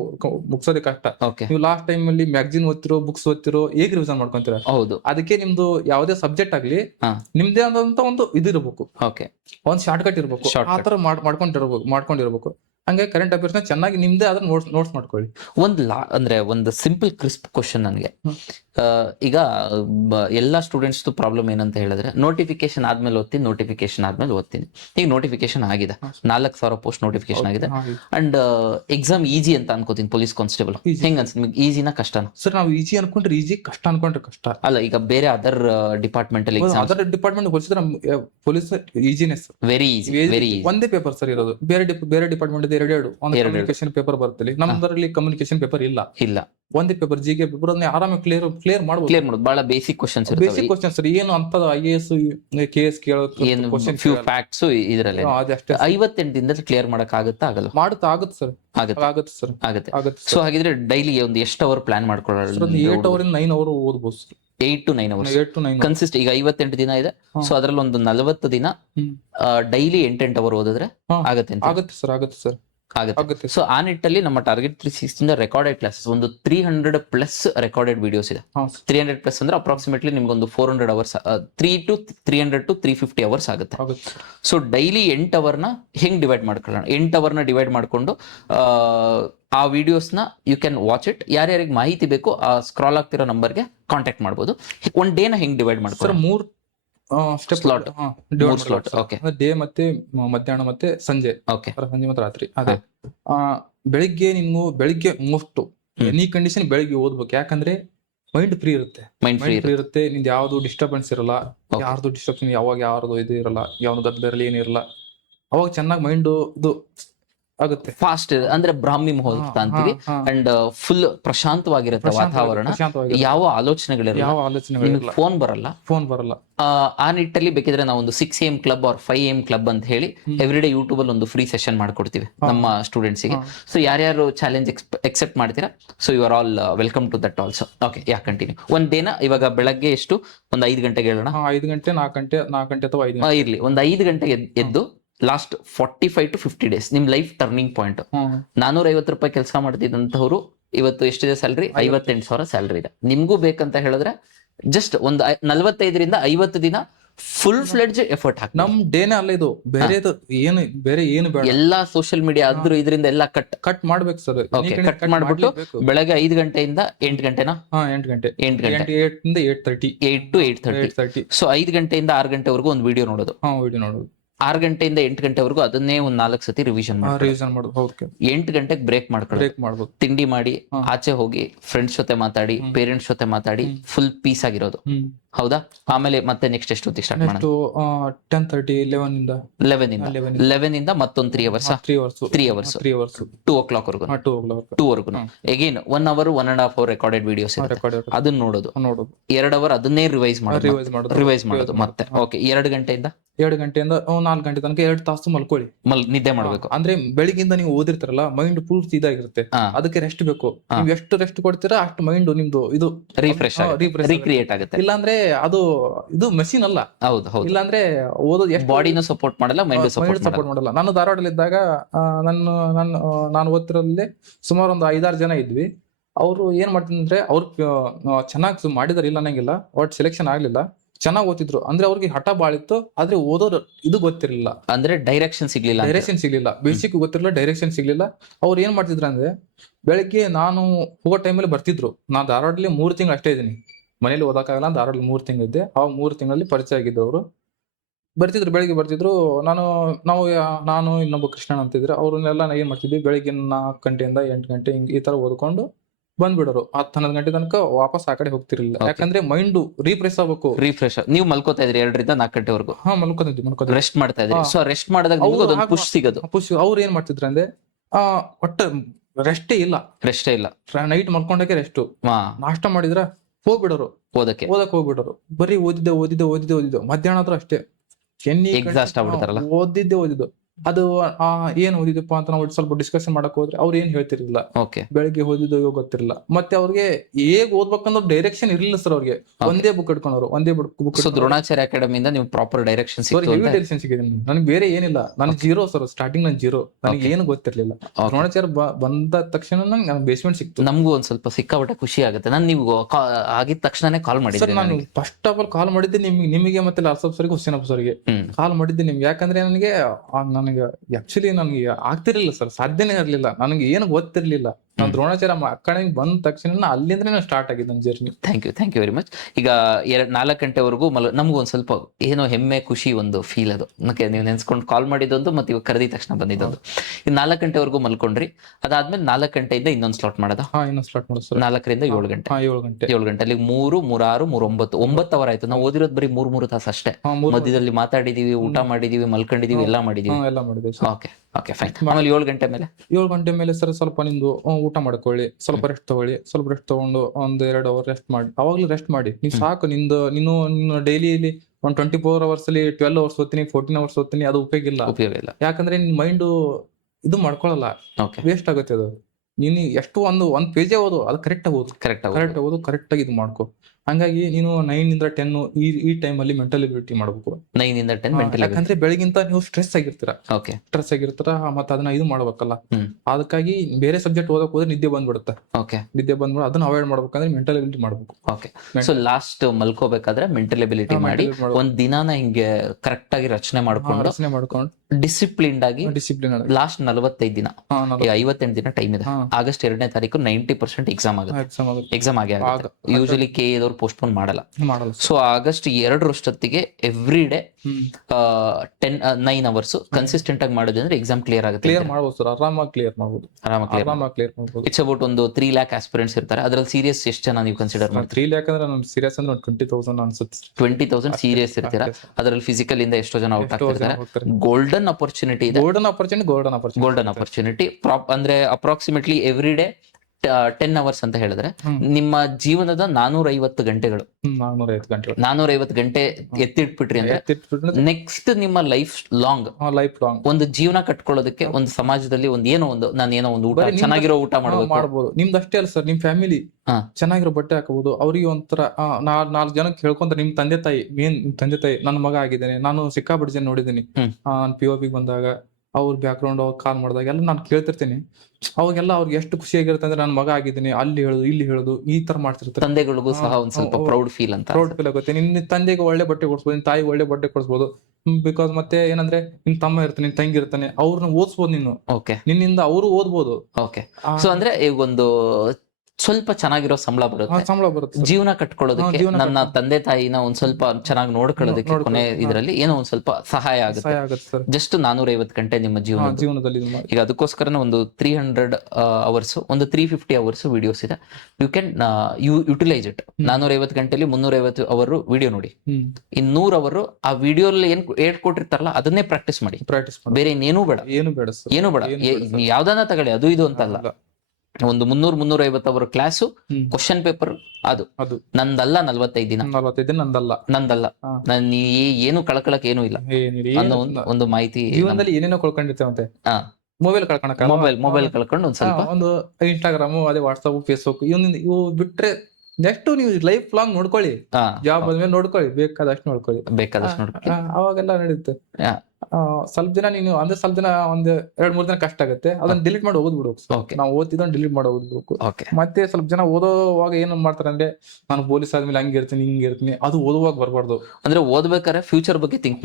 ಮುಗಿಸೋದೇ ಕಷ್ಟ. ನೀವು ಲಾಸ್ಟ್ ಟೈಮ್ ಅಲ್ಲಿ ಮ್ಯಾಗಝಿನ್ ಓದ್ತಿರೋ, ಬುಕ್ಸ್ ಓದ್ತಿರೋ, ಹೇಗೆ ರಿವಿಷನ್ ಮಾಡ್ಕೊಂತೀರ? ಹೌದು. ಅದಕ್ಕೆ ನಿಮ್ದು ಯಾವುದೇ ಸಬ್ಜೆಕ್ಟ್ ಆಗ್ಲಿ ನಿಮ್ದೇ ಆದಂತ ಒಂದು ಇದಿರ್ಬೇಕು, ಒಂದ್ ಶಾರ್ಟ್ ಕಟ್ ಇರ್ಬೇಕು. ಆತರ ಮಾಡ್ಕೊಂಡಿರ್ಬೇಕು. ಹಂಗೆ ಕರೆಂಟ್ ಅಫೇರ್ಸ್ ನ ಚೆನ್ನಾಗಿ ನಿಮ್ದೇ ಆದ್ರೆ ನೋಟ್ಸ್ ಮಾಡ್ಕೊಳ್ಳಿ. ಒಂದು ಸಿಂಪಲ್ ಕ್ರಿಸ್ಪ್ ಕ್ವಶನ್ ನನಗೆ. ಈಗ ಎಲ್ಲಾ ಸ್ಟೂಡೆಂಟ್ಸ್ ಪ್ರಾಬ್ಲಮ್ ಏನಂತ ಹೇಳಿದ್ರೆ, ನೋಟಿಫಿಕೇಶನ್ ಆದ್ಮೇಲೆ ಓದ್ತೀನಿ. ಈಗ ನೋಟಿಫಿಕೇಶನ್ ಆಗಿದೆ, 4,000 ಪೋಸ್ಟ್ ನೋಟಿಫಿಕೇಶನ್ ಆಗಿದೆ. ಅಂಡ್ ಎಕ್ಸಾಮ್ ಈಜಿ ಅಂತ ಅನ್ಕೋತೀನಿ. ಪೊಲೀಸ್ ಕಾನ್ಸ್ಟೇಬಲ್ ಹೆಂಗ್ ಅನ್ಸುತ್ತೆ ನಿಮ್ಗೆ? ಈಜಿನ ಕಷ್ಟನ? ಸರ್, ನಾವು ಈಜಿ ಅನ್ಕೊಂಡ್ರೆ ಈಜಿ, ಕಷ್ಟ ಅನ್ಕೊಂಡ್ರೆ ಕಷ್ಟ. ಅಲ್ಲ, ಈಗ ಬೇರೆ ಅದರ್ ಡಿಪಾರ್ಟ್ಮೆಂಟ್ ಅಲ್ಲಿ ಹೋಲಿಸಿದ್ರೆ ಪೊಲೀಸ್ ಈಜಿನೆಸ್ ವೆರಿ ಈಸಿ. ಒಂದೇ ಪೇಪರ್ ಸರ್ ಇರೋದು. ಬೇರೆ ಡಿಪಾರ್ಟ್ಮೆಂಟ್ ಎರಡು ಕಮ್ಯುನಿಕೇಶನ್ ಪೇಪರ್ ಬರ್ತದೆ. ನಮ್ದರಲ್ಲಿ ಕಮ್ಯುನಿಕೇಶನ್ ಪೇಪರ್ ಇಲ್ಲ. ಒಂದೇ ಪೇಪರ್, ಜಿಕೆ ಪೇಪರ್, ಅದನ್ನ ಆರಾಮಾಗಿ ಕ್ಲಿಯರ್ ಮಾಡಬಹುದು. ಬಹಳ ಬೇಸಿಕ್ ಕ್ವಶನ್ಸ್ ಏನು ಅಂತ IAS KS ಫ್ಯೂ ಫ್ಯಾಕ್ಟ್ಸ್ ಇದರಲ್ಲಿ 58 ದಿನದಲ್ಲಿ ಕ್ಲಿಯರ್ ಮಾಡಕ್ ಆಗಲ್ಲ? ಆಗುತ್ತೆ ಸರ್. ಸೊ ಹಾಗಿದ್ರೆ ಡೈಲಿ ಒಂದು ಎಷ್ಟು ಅವರ್ ಪ್ಲಾನ್ ಮಾಡ್ಕೊಳ್ಳೋದು? 8 ಅವರಿಂದ 9 ಅವರ್ ಓದಬಹುದು. 8 to 9 hours ಕನ್ಸಿಸ್ಟ್. ಈಗ 58 ದಿನ ಇದೆ, ಸೊ ಅದ್ರಲ್ಲಿ ಒಂದು 40 ದಿನ ಡೈಲಿ 8 ಅವರ್ ಓದಿದ್ರೆ ಆಗುತ್ತೆ ಸರ್. ಸೊ ಆ ನಿಟ್ಟಲ್ಲಿ ನಮ್ಮ ಟಾರ್ಗೆಟ್ 360 ರೆಕಾರ್ಡೆಡ್ ಕ್ಲಾಸಸ್ ಒಂದು 300+ ರೆಕಾರ್ಡೆಡ್ ವಿಡಿಯೋಸ್ ಇದೆ. 300+ ಅಂದ್ರೆ ಅಪ್ರಾಕ್ಸಿಮೇಟ್ಲಿ ನಿಮ್ಗೊಂದು 400 ಅವರ್ಸ್, 300 to 350 ಅವರ್ಸ್ ಆಗುತ್ತೆ. ಸೊ ಡೈಲಿ 8 ಅವರ್ನ ಹೆಂಗ್ ಡಿವೈಡ್ ಮಾಡ್ಕೊಳ್ಳೋಣ? 8 ಅವರ್ನ ಡಿವೈಡ್ ಮಾಡ್ಕೊಂಡು ಆ ವಿಡಿಯೋಸ್ನ ಯು ಕ್ಯಾನ್ ವಾಚ್ ಇಟ್. ಯಾರ್ಯಾರಿಗೆ ಮಾಹಿತಿ ಬೇಕು ಆ ಸ್ಕ್ರಾಲ್ ಆಗ್ತಿರೋ ನಂಬರ್ಗೆ ಕಾಂಟ್ಯಾಕ್ಟ್ ಮಾಡ್ಬೋದು. ಒನ್ ಡೇನ ಹೆಂಗ್ ಡಿವೈಡ್ ಮಾಡ್ಕೊಳ್ಳೋಣ? 3 ಸ್ಲಾಟ್. ಡೇ ಮತ್ತೆ ಮಧ್ಯಾಹ್ನ ಮತ್ತೆ ಸಂಜೆ. ಸಂಜೆ ಮತ್ತೆ ರಾತ್ರಿ. ಅದೇ ಬೆಳಿಗ್ಗೆ ಮೋಸ್ಟ್ ಎನಿ ಕಂಡೀಷನ್ ಬೆಳಿಗ್ಗೆ ಓದ್ಬೇಕು. ಯಾಕಂದ್ರೆ ಮೈಂಡ್ ಫ್ರೀ ಇರುತ್ತೆ. ನಿಂದ ಯಾವ್ದು ಡಿಸ್ಟರ್ಬೆನ್ಸ್ ಇರಲ್ಲ, ಯಾರ್ದು ಡಿಸ್ಟರ್ಬೆನ್ಸ್, ಯಾರ್ದು ಇದು ಇರಲ್ಲ, ಯಾವ್ದು ಗದ್ದರಲ್ಲಿ ಏನಿರಲ್ಲ. ಅವಾಗ ಚೆನ್ನಾಗಿ ಮೈಂಡ್ ಇದು ಆಗುತ್ತೆ. ಫಾಸ್ಟ್ ಅಂದ್ರೆ ಬ್ರಾಹ್ಮಿ ಮುಹೂರ್ತ ಅಂತೀವಿ. ಅಂಡ್ ಫುಲ್ ಪ್ರಶಾಂತವಾಗಿರುತ್ತೆ ವಾತಾವರಣ. ಯಾವ ಆಲೋಚನೆಗಳಿರಲ್ಲ, ಫೋನ್ ಬರಲ್ಲ. ಆ ನಿಟ್ಟಲ್ಲಿ ಬೇಕಿದ್ರೆ ನಾವು ಒಂದು 6 AM club or 5 AM club ಅಂತ ಹೇಳಿ ಎವ್ರಿಡೇ ಯೂಟ್ಯೂಬ್ ಅಲ್ಲಿ ಒಂದು ಫ್ರೀ ಸೆಷನ್ ಮಾಡ್ಕೊಡ್ತೀವಿ ನಮ್ಮ ಸ್ಟೂಡೆಂಟ್ಸ್ ಗೆ. ಸೊ ಯಾರ್ಯಾರು ಚಾಲೆಂಜ್ ಎಕ್ಸೆಪ್ಟ್ ಮಾಡ್ತೀರಾ, so you are all welcome to that also. Okay, continue. ಒಂದ್ ದಿನ ಇವಾಗ ಬೆಳಗ್ಗೆ ಎಷ್ಟು, ಒಂದು 5 ಗಂಟೆಗೆ ಹೇಳೋಣ. 5 ಗಂಟೆ, 4 ಗಂಟೆ ಅಥವಾ 5 ಇರ್ಲಿ. ಒಂದು 5 ಗಂಟೆಗೆ ಎದ್ದು ಲಾಸ್ಟ್ 45 to 50 ಡೇಸ್ ನಿಮ್ ಲೈಫ್ ಟರ್ನಿಂಗ್ ಪಾಯಿಂಟ್. 450 ರೂಪಾಯಿ ಕೆಲಸ ಮಾಡ್ತಿದ್ದಂತವ್ರು ಇವತ್ತು ಎಷ್ಟಿದೆ ಸ್ಯಾಲ್ರಿ? 58,000 ಸ್ಯಾಲ್ರಿ ಇದೆ. ನಿಮ್ಗೂ ಬೇಕಂತ ಹೇಳಿದ್ರೆ ಜಸ್ಟ್ ಒಂದು 45 to 50 ದಿನ ಫುಲ್ ಫ್ಲೆಡ್ಜ್ ಎಫರ್ಟ್ ಹಾಕಿ. ನಮ್ ಡೇನೇ ಅಲ್ಲ ಇದು, ಬೇರೆ ಏನು ಬೇಡ. ಎಲ್ಲಾ ಸೋಷಿಯಲ್ ಮೀಡಿಯಾ ಅದ್ರ ಇದರಿಂದ ಎಲ್ಲ ಕಟ್ ಮಾಡ್ಬೇಕು ಸರ್. ಕಟ್ ಮಾಡ್ಬಿಟ್ಟು ಬೆಳಗ್ಗೆ 5 ಗಂಟೆಯಿಂದ 8 ಗಂಟೆನಾ? 8 ಗಂಟೆ 8 ಇಂದ 8:30. 8 to 8:30. ಸೊ 5 ಗಂಟೆಯಿಂದ 6 ಗಂಟೆವರೆಗೂ ಒಂದು ವಿಡಿಯೋ ನೋಡೋದು. 6 ಗಂಟೆಯಿಂದ 8 ಗಂಟೆವರೆಗೂ ಅದನ್ನೇ ಒಂದು 4 ಸತಿ ರಿವಿಷನ್ ಮಾಡೋದು. 8 ಗಂಟೆಗೆ ಬ್ರೇಕ್ ಮಾಡ್ಬೋದು. ತಿಂಡಿ ಮಾಡಿ ಆಚೆ ಹೋಗಿ ಫ್ರೆಂಡ್ಸ್ ಜೊತೆ ಮಾತಾಡಿ, ಪೇರೆಂಟ್ಸ್ ಜೊತೆ ಮಾತಾಡಿ, ಫುಲ್ ಪೀಸ್ ಆಗಿರೋದು. ಹೌದಾ? ಆಮೇಲೆ ಮತ್ತೆ ನೆಕ್ಸ್ಟ್ ಎಷ್ಟೊತ್ತಿಗೆ ಸ್ಟಾರ್ಟ್ ಮಾಡೋದು? 10:30, 11 ಇಂದ ಮತ್ತೊಂದು 3 ಅವರ್ಸ್, 2 o'clock ವರೆಗೂ. 2 ವರೆಗೂ again 1 hour, 1.5 hour recorded videos ಅದನ್ನ ನೋಡೋದು. 2 ಅವರ್ ಅದನ್ನೇ ರಿವೈಸ್ ಮಾಡೋದು ಮತ್ತೆ. ಓಕೆ, 2 ಗಂಟೆಯಿಂದ 4 ಗಂಟೆ ತನಕ 2 ತಾಸು ಮಲ್ಕೊಳ್ಳಿ, ನಿದ್ದೆ ಮಾಡ್ಬೇಕು. ಅಂದ್ರೆ ಬೆಳಿಗ್ಗೆಯಿಂದ ನೀವು ಓದಿರ್ತಾರಲ್ಲ, ಮೈಂಡ್ ಪೂರ್ತಿ ಇದಾಗಿರುತ್ತೆ. ಅದಕ್ಕೆ ರೆಸ್ಟ್ ಬೇಕು. ನೀವು ಎಷ್ಟು ರೆಸ್ಟ್ ಕೊಡ್ತೀರಾ ಅಷ್ಟು ಮೈಂಡ್ ನಿಮ್ದು ಇದು ರೀಕ್ರಿಯೇಟ್ ಆಗುತ್ತೆ. ಇಲ್ಲಾಂದ್ರೆ ಅದು ಇದು ಮೆಷಿನ್ ಅಲ್ಲ. ಹೌದು. ಇಲ್ಲಾಂದ್ರೆ ಓದೋದು ಎಷ್ಟು ಬಾಡಿನೂ ಸಪೋರ್ಟ್ ಮಾಡಲ್ಲ, ಮೈಂಡ್ ಸಪೋರ್ಟ್ ಮಾಡಲ್ಲ. ನಾನು ಧಾರವಾಡದಲ್ಲಿ ಇದ್ದಾಗ ನಾನು ಓದ್ತಿರೋದ್ರಲ್ಲಿ ಸುಮಾರು ಒಂದು 5-6 ಜನ ಇದ್ವಿ. ಅವ್ರು ಏನ್ ಮಾಡ್ತಿದ್ರೆ, ಅವ್ರು ಚೆನ್ನಾಗಿ ಮಾಡಿದಾರೆ, ಇಲ್ಲ ಅನ್ನಂಗಿಲ್ಲ, ಒಟ್ ಸೆಲೆಕ್ಷನ್ ಆಗ್ಲಿಲ್ಲ, ಚೆನ್ನಾಗಿ ಓದ್ತಿದ್ರು. ಅಂದ್ರೆ ಅವ್ರಿಗೆ ಹಠ ಬಾಳಿತ್ತು, ಆದ್ರೆ ಓದೋರು ಇದು ಗೊತ್ತಿರ್ಲಿಲ್ಲ. ಅಂದ್ರೆ ಡೈರೆಕ್ಷನ್ ಸಿಗ್ಲಿಲ್ಲ, ಬೇಸಿಕ್ ಗೊತ್ತಿರಲಿಲ್ಲ, ಡೈರೆಕ್ಷನ್ ಸಿಗ್ಲಿಲ್ಲ. ಅವ್ರು ಏನ್ ಮಾಡ್ತಿದ್ರು ಅಂದ್ರೆ, ಬೆಳಗ್ಗೆ ನಾನು ಹೋಗೋ ಟೈಮಲ್ಲಿ ಬರ್ತಿದ್ರು. ನಾನು ಧಾರವಾಡಲ್ಲಿ 3 ತಿಂಗಳು ಅಷ್ಟೇ ಇದೀನಿ, ಮನೇಲಿ ಓದಕ್ಕಾಗಲ್ಲ. ಧಾರವಾಡಲ್ಲಿ 3 ತಿಂಗಳು ಇದ್ದೆ. ಆ 3 ತಿಂಗಳಲ್ಲಿ ಪರಿಚಯ ಆಗಿದ್ರು. ಅವರು ಬರ್ತಿದ್ರು, ಬೆಳಿಗ್ಗೆ ಬರ್ತಿದ್ರು. ನಾನು ಇನ್ನೊಬ್ಬ ಕೃಷ್ಣನ್ ಅಂತಿದ್ರು. ಅವ್ರನ್ನೆಲ್ಲ ಏನ್ ಮಾಡ್ತಿದ್ವಿ, ಬೆಳಿಗ್ಗೆ 4 ಗಂಟೆಯಿಂದ 8 ಗಂಟೆ ಈ ತರ ಓದ್ಕೊಂಡು ಬಂದ್ಬಿಡೋರು 10-11 ಗಂಟೆ ತನಕ ವಾಪಸ್ ಆ ಕಡೆ ಹೋಗ್ತಿರ್ಲಿಲ್ಲ. ಯಾಕಂದ್ರೆ ಮೈಂಡ್ ರೀಫ್ರೆಶ್ ಆಗ್ಬೇಕು. ರಿಫ್ರೆಶ್. ನೀವು ಮಲ್ಕೋತಾ ಇದ್ರಿ 2 ರಿಂದ 4 ಗಂಟೆವರೆಗೂ, ಮಲ್ಕೋತಿದ್ವಿ ರೆಸ್ಟ್ ಮಾಡ್ತಾ ಇದ್ರಿ. ಸೊ ರೆಸ್ಟ್ ಮಾಡಿದಾಗ ನಿಮ್ಗೆ ಅದೊಂದು ಪುಷ್ ಸಿಗೋದು. ಅವ್ರು ಏನ್ ಮಾಡ್ತಿದ್ರು ಅಂದ್ರೆ ಒಟ್ಟ ರೆಸ್ಟೇ ಇಲ್ಲ, ರೆಸ್ಟೇ ಇಲ್ಲ. ನೈಟ್ ಮಲ್ಕೊಂಡಕ್ಕೆ ರೆಸ್ಟ್. ನಾಷ್ಟ ಮಾಡಿದ್ರ ಹೋಗ್ಬಿಡೋರು, ಓದಕ್ ಹೋಗ್ಬಿಡೋರು. ಬರೀ ಓದಿದ್ದೆ. ಮಧ್ಯಾಹ್ನ ಆದ್ರೂ ಅಷ್ಟೇ ಎಕ್ಸಾಸ್ಟ್ ಆಗ್ಬಿಡ್ತಾರಲ್ಲ. ಓದಿದ್ದು. ಅದು ಏನ್ ಓದಿದಪ್ಪ ಅಂತ ನಾವು ಸ್ವಲ್ಪ ಡಿಸ್ಕಷನ್ ಮಾಡಕ್ ಹೋದ್ರೆ ಅವ್ರು ಏನ್ ಹೇಳ್ತಿರ್ಲಿಲ್ಲ. ಬೆಳಿಗ್ಗೆ ಓದಿದ್ದು ಗೊತ್ತಿರಲಿಲ್ಲ. ಮತ್ತೆ ಅವ್ರಿಗೆ ಹೇಗ್ ಓದ್ಬೇಕನ್ನೋ ಡೈರೆಕ್ಷನ್ ಇರ್ಲಿಲ್ಲ ಸರ್. ಅವ್ರಿಗೆ ಒಂದೇ ಬುಕ್ ಇಟ್ಕೊಂಡ್ರು, ಒಂದೇ ಬುಕ್. ಸೊ ದ್ರೋಣಾಚಾರ್ಯ ಅಕಾಡೆಮಿಯಿಂದ ನೀವು ಪ್ರಾಪರ್ ಡೈರೆಕ್ಷನ್ ಡೈರೆಕ್ಷನ್ ಸಿಗಿದೆ. ನನಗೆ ಬೇರೆ ಏನಿಲ್ಲ, ನನಗೆ ಜೀರೋ ಸರ್. ಸ್ಟಾರ್ಟಿಂಗ್ ನಾನು ಜೀರೋ, ನನಗೆ ಏನು ಗೊತ್ತಿರ್ಲಿಲ್ಲ. ದ್ರೋಣಾಚಾರ್ಯ ಬಂದ ತಕ್ಷಣ ನಂಗೆ ಬೇಸ್ಮೆಂಟ್ ಸಿಕ್ತು. ನಮಗೂ ಒಂದ್ ಸ್ವಲ್ಪ ಸಿಕ್ಕಾಪಟ್ಟೆ ಖುಷಿ ಆಗುತ್ತೆ. ನಾನು ನೀವು ಆಗಿದ ತಕ್ಷಣನೇ ಕಾಲ್ ಮಾಡಿದ್ದೆ. ನಾನು ಫಸ್ಟ್ ಆಫ್ ಆಲ್ ಕಾಲ್ ಮಾಡಿದ್ದೆ ನಿಮಗೆ ಮತ್ತೆ ಲಾರ್ಸಬ್ ಸರ್ಗೆ, ಹುಸೇನ್ ಅಪ್ಪ ಸರ್ಗೆ ಕಾಲ್ ಮಾಡಿದ್ದೆ ನಿಮ್ಗೆ. ಯಾಕಂದ್ರೆ ನನಗೆ ಆಕ್ಚುಲಿ ನನಗೆ ಆಗ್ತಿರ್ಲಿಲ್ಲ ಸರ್, ಸಾಧ್ಯನೇ ಇರ್ಲಿಲ್ಲ. ನನಗೆ ಏನು ಗೊತ್ತಿರ್ಲಿಲ್ಲ. ನಾನು ದ್ರೋಣಾಚಾರ್ಯ ಅಕಾಡೆಮಿಗೆ ಬಂದ ತಕ್ಷಣ ಅಲ್ಲಿಂದ್ರೆ ಸ್ಟಾರ್ಟ್ ಆಗಿದೆ ನನ್ನ journey. Thank you very much. ಈಗ 4 ಗಂಟೆವರೆಗೂ ನಮಗೂ ಒಂದ್ ಸ್ವಲ್ಪ ಏನೋ ಹೆಮ್ಮೆ, ಖುಷಿ, ಒಂದು ಫೀಲ್ ಅದು. ನೀವು ನೆನ್ಸ್ಕೊಂಡು ಕಾಲ್ ಮಾಡಿದ್ದೊಂದು, ಮತ್ತೆ ಇವಾಗ ಕರೆದಿದ ತಕ್ಷಣ ಬಂದಿದ್ದೊಂದು. ಈಗ 4 ಗಂಟೆವರೆಗೂ ಮಲ್ಕೊಂಡ್ರಿ. ಅದಾದ್ಮೇಲೆ 4 ಗಂಟೆಯಿಂದ ಇನ್ನೊಂದು ಸ್ಲಾಟ್ ಮಾಡೋದ? ಇನ್ನೊಂದು ಸ್ಲಾಟ್ ಮಾಡೋದು ಸರ್. 4 ರಿಂದ 7 ಗಂಟೆ. 7 ಗಂಟೆ ಅಲ್ಲಿ 3, 3, 6, 3, 9 ಅವರ್ ಆಯ್ತು. ನಾವು ಓದಿರೋದು ಬರೀ 3 ತಾಸು ಅಷ್ಟೇ. ಮಧ್ಯದಲ್ಲಿ ಮಾತಾಡಿದೀವಿ, ಊಟ ಮಾಡಿದೀವಿ, ಮಲ್ಕೊಂಡಿದೀವಿ, ಎಲ್ಲ ಮಾಡಿದೀವಿ. Okay fine. ಆಮೇಲೆ 7 ಗಂಟೆ ಮೇಲೆ 7 ಗಂಟೆ ಮೇಲೆ ಸರ್ ಸ್ವಲ್ಪ ನಿಮ್ದು ಊಟ ಮಾಡ್ಕೊಳ್ಳಿ, ಸ್ವಲ್ಪ ರೆಸ್ಟ್ ತಗೊಳ್ಳಿ. ಸ್ವಲ್ಪ ರೆಸ್ಟ್ ತಗೊಂಡು 1-2 ಅವರ್ ರೆಸ್ಟ್ ಮಾಡಿ. ಅವಾಗ್ಲೂ ರೆಸ್ಟ್ ಮಾಡಿ. ನೀವು ಸಾಕು. ನೀನು ಡೈಲಿ ಒಂದು 24 ಅವರ್ಸ್ ಅಲ್ಲಿ 12 ಅವರ್ಸ್ ಓದ್ತೀನಿ, 14 ಅವರ್ಸ್ ಓದ್ತೀನಿ, ಅದು ಉಪಯೋಗ ಇಲ್ಲ. ಯಾಕಂದ್ರೆ ನಿನ್ ಮೈಂಡ್ ಇದು ಮಾಡ್ಕೊಳಲ್ಲ, ವೇಸ್ಟ್ ಆಗುತ್ತೆ ಅದು. ನೀನು ಎಷ್ಟು ಒಂದ್ ಪೇಜೇ ಓದು, ಅದು ಕರೆಕ್ಟ್ ಆಗಿ ಓದು, ಕರೆಕ್ಟ್ ಆಗಿ ಇದು ಮಾಡ್ಕೊ. ಹಂಗಾಗಿ ನೀನು 9 ರಿಂದ 10 ಈ ಟೈಮ್ ಅಲ್ಲಿ ಮೆಂಟಲ್ ಎಬಿಲಿಟಿ ಮಾಡ್ಬೇಕು. 9 ರಿಂದ 10 ಮೆಂಟಲ್. ಯಾಕಂದ್ರೆ ಬೆಳಗಿಂತ ನೀವು ಸ್ಟ್ರೆಸ್ ಆಗಿರ್ತೀರ, ಮತ್ತೆ ಅದನ್ನ ಇದು ಮಾಡ್ಬೇಕಲ್ಲ. ಅದಕ್ಕಾಗಿ ಬೇರೆ ಸಬ್ಜೆಕ್ಟ್ ಓದಕ್ ಹೋದ್ರೆ ನಿದ್ದೆ ಬಂದ್ಬಿಡುತ್ತೆ. ಅದನ್ನ ಅವಾಯ್ಡ್ ಮಾಡ್ಬೇಕಂದ್ರೆ ಮೆಂಟಲ್ ಎಬಿಲಿಟಿ ಮಾಡ್ಬೇಕು. ಸೊ ಲಾಸ್ಟ್ ಮಲ್ಕೋಬೇಕಾದ್ರೆ ಮೆಂಟಲ್ ಎಬಿಲಿಟಿ ಮಾಡಿ ಒಂದ್ ದಿನಾನ ಹಿಂಗೆ ಕರೆಕ್ಟ್ ಆಗಿ ರಚನೆ ಮಾಡ್ಕೊಂಡು ಡಿಸಿಪ್ಲಿನ್ಡ್ ಆಗಿ ಲಾಸ್ಟ್ 45 ದಿನ, 58 ದಿನ ಟೈಮ್ ಇದೆ. ಆಗಸ್ಟ್ 2ನೇ ತಾರೀಕು 90% ಎಕ್ಸಾಮ್ ಆಗುತ್ತೆ. ಎಕ್ಸಾಮ್ ಆಗೇ ಆಗುತ್ತೆ. ಯೂಶಲಿ ಕೆ ಎದವ್ರು ಪೋಸ್ಟ್ಪೋನ್ ಮಾಡಲ್ಲ. So August 2 every day 9 hours consistent ಆಗಿ ಮಾಡೋದಂದ್ರೆ ಎಕ್ಸಾಮ್ ಕ್ಲಿಯರ್ ಆಗುತ್ತೆ. ಆರಾಮಾಗಿ ಕ್ಲಿಯರ್ ಮಾಡಬಹುದು. ಇಟ್ಸ್ ಅಬೌಟ್ ಒಂದು 3 lakh ಆಸ್ಪಿರೆಂಟ್ಸ್ ಇರ್ತಾರೆ. ಅದ್ರಲ್ಲಿ ಸೀರಿಯಸ್ ಎಷ್ಟು ಜನ ನೀವು ಕನ್ಸಿಡರ್ ಮಾಡ್ತೀರಿ? 3 lakh ಅಂದ್ರೆ ನಾನು ಸೀರಿಯಸ್ ಅಂದ್ರೆ 20,000 ಅನ್ಸುತ್ತೆ. 20,000 ಸೀರಿಯಸ್ ಇರ್ತೀರಾ. ಅದ್ರಲ್ಲಿ ಫಿಸಿಕಲ್ ಇಂದ ಎಷ್ಟೋ ಜನ ಔಟ್ ಆಗ್ತಿರ್ತಾರೆ. ಗೋಲ್ಡನ್ ಅಪರ್ಚುನಿಟಿ ಇದೆ. ಗೋಲ್ಡನ್ ಅಪರ್ಚುನಿಟಿ ಅಂದ್ರೆ ಅಪ್ರಾಕ್ಸಿಮೇಟ್ಲಿ ಎವ್ರಿ ಡೇ 10 ಅವರ್ಸ್ ಅಂತ ಹೇಳಿದ್ರೆ ನಿಮ್ಮ ಜೀವನದ 450 ಗಂಟೆಗಳು 450 ಗಂಟೆ ಎತ್ತಿಟ್ಬಿಟ್ರಿ ಅಂದ್ರೆ ನೆಕ್ಸ್ಟ್ ನಿಮ್ಮ ಲೈಫ್ ಲಾಂಗ್ ಒಂದು ಜೀವನ ಕಟ್ಕೊಳ್ಳೋದಕ್ಕೆ, ಒಂದು ಸಮಾಜದಲ್ಲಿ ನಾನೇನೋ ಒಂದು ಊಟ, ಚೆನ್ನಾಗಿರೋ ಊಟ ಮಾಡಬಹುದು. ನಿಮ್ದು ಅಷ್ಟೇ ಅಲ್ಲ ಸರ್, ನಿಮ್ ಫ್ಯಾಮಿಲಿ ಚೆನ್ನಾಗಿರೋ ಬಟ್ಟೆ ಹಾಕಬಹುದು. ಅವ್ರಿಗೆ ಒಂಥರ 4 ಜನಕ್ಕೆ ಹೇಳ್ಕೊಂತ ನಿಮ್ ತಂದೆ ತಾಯಿ ನನ್ನ ಮಗ ಆಗಿದ್ದೇನೆ, ನಾನು ಸಿಕ್ಕಾಪಟ್ಟೆ ಜನ ನೋಡಿದ್ದೀನಿ. ನಾನು POP ಬಂದಾಗ ಅವ್ರ ಬ್ಯಾಕ್ ಗ್ರೌಂಡ್ ಅವ್ರು ಕಾಲ್ ಮಾಡಿದಾಗ ಎಲ್ಲ ನಾನು ಕೇಳ್ತಿರ್ತೀನಿ. ಅವಾಗೆಲ್ಲ ಅವ್ರಿಗೆ ಎಷ್ಟು ಖುಷಿಯಾಗಿರುತ್ತೆ ಅಂದ್ರೆ ನನ್ನ ಮಗ ಆಗಿದ್ದೀನಿ, ಅಲ್ಲಿ ಹೇಳುದು ಇಲ್ಲಿ ಹೇಳುದು, ಈ ತರ ಮಾಡ್ತಿರ್ತಾರೆ. ತಂದೆಗಳಿಗೂ ಸಹ ಒಂದ್ ಸ್ವಲ್ಪ ಪ್ರೌಡ್ ಫೀಲ್ ಆಗುತ್ತೆ. ನಿನ್ನ ತಂದೆಗೆ ಒಳ್ಳೆ ಬಟ್ಟೆ ಕೊಡ್ಸ್ಬೋದು, ನಿನ್ ತಾಯಿಗೆ ಒಳ್ಳೆ ಬಟ್ಟೆ ಕೊಡ್ಸ್ಬೋದು. ಬಿಕಾಸ್ ಮತ್ತೆ ಏನಂದ್ರೆ ನಿನ್ ತಮ್ಮ ಇರ್ತಾನೆ, ನಿನ್ ತಂಗಿ ಇರ್ತಾನೆ, ಅವ್ರನ್ನ ಓದಿಸ್ಬೋದು ನೀನು. ನಿನ್ನಿಂದ ಅವರು ಓದ್ಬೋದು. ಸೊ ಅಂದ್ರೆ ಈಗ ಒಂದು ಸ್ವಲ್ಪ ಚೆನ್ನಾಗಿರೋ ಸಂಬಳ ಬರುತ್ತೆ. ಜೀವನ ಕಟ್ಕೊಳ್ಳೋದಕ್ಕೆ, ನನ್ನ ತಂದೆ ತಾಯಿನ ಒಂದ್ ಸ್ವಲ್ಪ ಚೆನ್ನಾಗಿ ನೋಡ್ಕೊಳ್ಳೋದಕ್ಕೆ ಕೊನೆ ಇದ್ರಲ್ಲಿ ಏನೋ ಒಂದ್ ಸ್ವಲ್ಪ ಸಹಾಯ ಆಗುತ್ತೆ. ಜಸ್ಟ್ 450 ಗಂಟೆ ನಿಮ್ಮ ಜೀವನದಲ್ಲಿ. ಈಗ ಅದಕ್ಕೋಸ್ಕರನೇ ಒಂದು 300 ಅವರ್ಸ್, ಒಂದು 350 ಅವರ್ಸ್ ವಿಡಿಯೋಸ್ ಇದೆ. You can utilise it. 450 ಗಂಟೆಲಿ 350 ಅವರ್ ವಿಡಿಯೋ ನೋಡಿ. ಇನ್ 100 ಅವರ್ ಆ ವಿಡಿಯೋ ಏನ್ ಹೇಳ್ಕೊಟ್ಟಿರ್ತಾರಲ್ಲ ಅದನ್ನೇ ಪ್ರಾಕ್ಟೀಸ್ ಮಾಡಿ. ಬೇರೆ ಇನ್ನೇನು ಬೇಡ. ಯಾವ್ದಾನ ತಗೊಳ್ಳಿ, ಅದು ಇದು ಅಂತಲ್ಲ. ಒಂದು 300-350 ಅವರ್ ಕ್ಲಾಸು, ಕ್ವಶನ್ ಪೇಪರ್ ಅದು ನಂದಲ್ಲ. 45 ದಿನ ನಂದಲ್ಲ. ನಾನು ಏನು ಕಳ್ಕೊಳಕ್ ಏನೂ ಇಲ್ಲ ಅನ್ನೋ ಒಂದು ಮಾಹಿತಿ. ಜೀವನದಲ್ಲಿ ಏನೇನೋ ಕಳ್ಕೊಂಡಿರ್ತೇವಂತೆ. ಮೊಬೈಲ್ ಕಳ್ಕೊಂಡು ಒಂದ್ ಸ್ವಲ್ಪ ಒಂದು ಇನ್ಸ್ಟಾಗ್ರಾಮು, ಅದೇ ವಾಟ್ಸ್ಆಪ್, ಫೇಸ್ಬುಕ್ ಇವು ಬಿಟ್ರೆ ನೆಕ್ಸ್ಟ್ ನೀವು ಲೈಫ್ ಲಾಂಗ್ ನೋಡ್ಕೊಳ್ಳಿ. ಜಾಬ್ ಆದ್ಮೇಲೆ ನೋಡ್ಕೊಳ್ಳಿ, ಬೇಕಾದಷ್ಟು ನೋಡ್ಕೊಳ್ಳಿ. ಅವಾಗೆಲ್ಲ ನಡೆಯುತ್ತೆ. ಸ್ವಲ್ಪ ದಿನ ನೀನು ಅಂದ್ರೆ ಸ್ವಲ್ಪ ದಿನ 1-2-3 ದಿನ ಕಷ್ಟ ಆಗುತ್ತೆ. ಅದನ್ನ ಡಿಲೀಟ್ ಮಾಡಿ ಓದ್ಬಿಡು. ನಾವು ಓದ್ತಿದ್ದೋ ಡಿಲೀಟ್ ಮಾಡಿ ಓದ್ಬೇಕು. ಮತ್ತೆ ಸ್ವಲ್ಪ ಜನ ಓದೋವಾಗ ಏನ್ ಮಾಡ್ತಾರೆ ಅಂದ್ರೆ, ನಾನು ಪೊಲೀಸ್ ಆದ್ಮೇಲೆ ಹಂಗಿರ್ತೀನಿ ಹಿಂಗಿರ್ತೀನಿ, ಅದು ಓದುವಾಗ ಬರ್ಬಾರ್ದು. ಅಂದ್ರೆ ಓದ್ಬೇಕಾದ್ರೆ ಫ್ಯೂಚರ್ ಬಗ್ಗೆ ಥಿಂಕ್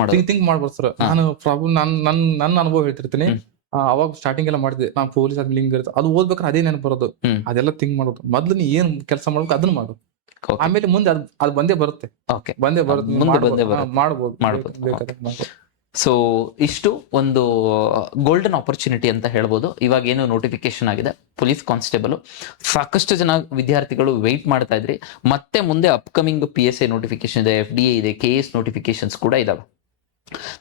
ಮಾಡ್ಬಾರ್ದು ಸರ್. ನಾನು ಪ್ರಾಬ್ಲಮ್ ನನ್ನ ಅನುಭವ ಹೇಳ್ತಿರ್ತೀನಿ. ಅವಾಗ ಸ್ಟಾರ್ಟಿಂಗ್ ಎಲ್ಲ ಮಾಡಿದೆ, ನಾನು ಪೊಲೀಸ್ ಆದ್ಮೇಲೆ ಹಿಂಗಿರುತ್ತೆ, ಅದು ಓದ್ಬೇಕಾದ್ರೆ ಅದೇ ನೆನಪು ಬರೋದು. ಅದೆಲ್ಲ ಥಿಂಕ್ ಮಾಡೋದು. ಮೊದ್ಲು ನೀ ಏನ್ ಕೆಲಸ ಮಾಡ್ಬೇಕು ಅದನ್ನ ಮಾಡು. ಆಮೇಲೆ ಮುಂದೆ ಅದು ಬಂದೇ ಬರುತ್ತೆ. ಮಾಡ್ಬೋದು. ಸೊ ಇಷ್ಟು ಒಂದು ಗೋಲ್ಡನ್ ಆಪರ್ಚುನಿಟಿ ಅಂತ ಹೇಳ್ಬೋದು. ಇವಾಗ ಏನು ನೋಟಿಫಿಕೇಶನ್ ಆಗಿದೆ ಪೊಲೀಸ್ ಕಾನ್ಸ್ಟೇಬಲ್, ಸಾಕಷ್ಟು ಜನ ವಿದ್ಯಾರ್ಥಿಗಳು ವೆಯ್ಟ್ ಮಾಡ್ತಾ ಇದ್ರಿ. ಮತ್ತೆ ಮುಂದೆ ಅಪ್ಕಮಿಂಗ್ PSI ನೋಟಿಫಿಕೇಶನ್ ಇದೆ, FDA ಇದೆ, KS ನೋಟಿಫಿಕೇಶನ್ಸ್ ಕೂಡ ಇದಾವೆ.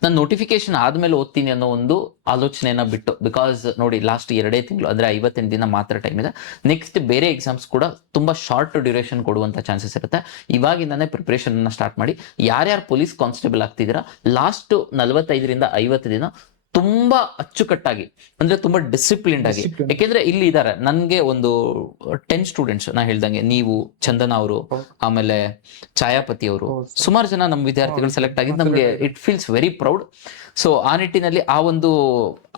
ನಾನು ನೋಟಿಫಿಕೇಶನ್ ಆದ್ಮೇಲೆ ಓದ್ತೀನಿ ಅನ್ನೋ ಒಂದು ಆಲೋಚನೆಯನ್ನ ಬಿಟ್ಟು, ಬಿಕಾಸ್ ನೋಡಿ ಲಾಸ್ಟ್ 2 ತಿಂಗಳು ಅಂದ್ರೆ 58 ದಿನ ಮಾತ್ರ ಟೈಮ್ ಇದೆ. ನೆಕ್ಸ್ಟ್ ಬೇರೆ ಎಕ್ಸಾಮ್ಸ್ ಕೂಡ ತುಂಬಾ ಶಾರ್ಟ್ ಡ್ಯೂರೇಷನ್ ಕೊಡುವಂತ ಚಾನ್ಸಸ್ ಇರುತ್ತೆ. ಇವಾಗಿಂದಾನೇ ಪ್ರಿಪರೇಷನ್ ಅನ್ನ ಸ್ಟಾರ್ಟ್ ಮಾಡಿ. ಯಾರ್ಯಾರು ಪೊಲೀಸ್ ಕಾನ್ಸ್ಟೇಬಲ್ ಆಗ್ತಿದ್ದೀರಾ, ಲಾಸ್ಟ್ 45ರಿಂದ 50 ದಿನ ತುಂಬಾ ಅಚ್ಚುಕಟ್ಟಾಗಿ ಅಂದ್ರೆ ತುಂಬಾ ಡಿಸಿಪ್ಲಿನ್ಡ್ ಆಗಿ, ಯಾಕೆಂದ್ರೆ ಇಲ್ಲಿ ಇದಾರೆ ನನ್ಗೆ ಒಂದು 10 ಸ್ಟೂಡೆಂಟ್ಸ್, ನಾ ಹೇಳ್ದಂಗೆ ನೀವು, ಚಂದನ ಅವರು, ಆಮೇಲೆ ಛಾಯಾಪತಿ ಅವರು, ಸುಮಾರು ಜನ ನಮ್ಮ ವಿದ್ಯಾರ್ಥಿಗಳು ಸೆಲೆಕ್ಟ್ ಆಗಿದ್ದು ನಮ್ಗೆ it feels very proud. So ಆ ನಿಟ್ಟಿನಲ್ಲಿ ಆ ಒಂದು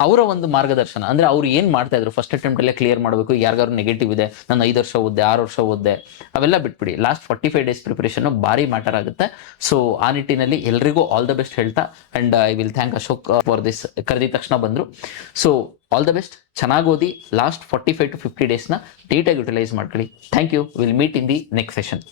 ಅವರ ಒಂದು ಮಾರ್ಗದರ್ಶನ ಅಂದ್ರೆ ಅವ್ರು ಏನ್ ಮಾಡ್ತಾ ಇದ್ರು, ಫಸ್ಟ್ ಅಟೆಂಪ್ಟ್ ಅಲ್ಲೇ ಕ್ಲಿಯರ್ ಮಾಡಬೇಕು, ಯಾರಿಗಾರು ನೆಗೆಟಿವ್ ಇದೆ, ನಾನು 5 ವರ್ಷ ಓದ್ದೆ, 6 ವರ್ಷ ಓದ್ದೆ, ಅವೆಲ್ಲ ಬಿಟ್ಬಿಡಿ. ಲಾಸ್ಟ್ 45 ಡೇಸ್ ಪ್ರಿಪರೇಷನ್ ಭಾರಿ ಮ್ಯಾಟರ್ ಆಗುತ್ತೆ. ಸೊ ಆ ನಿಟ್ಟಿನಲ್ಲಿ ಎಲ್ರಿಗೂ ಆಲ್ ದ ಬೆಸ್ಟ್ ಹೇಳ್ತಾ, and I will thank Ashok for this. ಕರೆದಿದ ತಕ್ಷಣ ಬಂದ್ರು. ಸೊ ಆಲ್ ದ ಬೆಸ್ಟ್, ಚೆನ್ನಾಗಿ ಓದಿ, ಲಾಸ್ಟ್ 45 to 50 ಡೇಸ್ನ ನೀಟಾಗಿ ಯುಟಿಲೈಸ್ ಮಾಡ್ಕೊಳ್ಳಿ. Thank you. Will meet in the next session.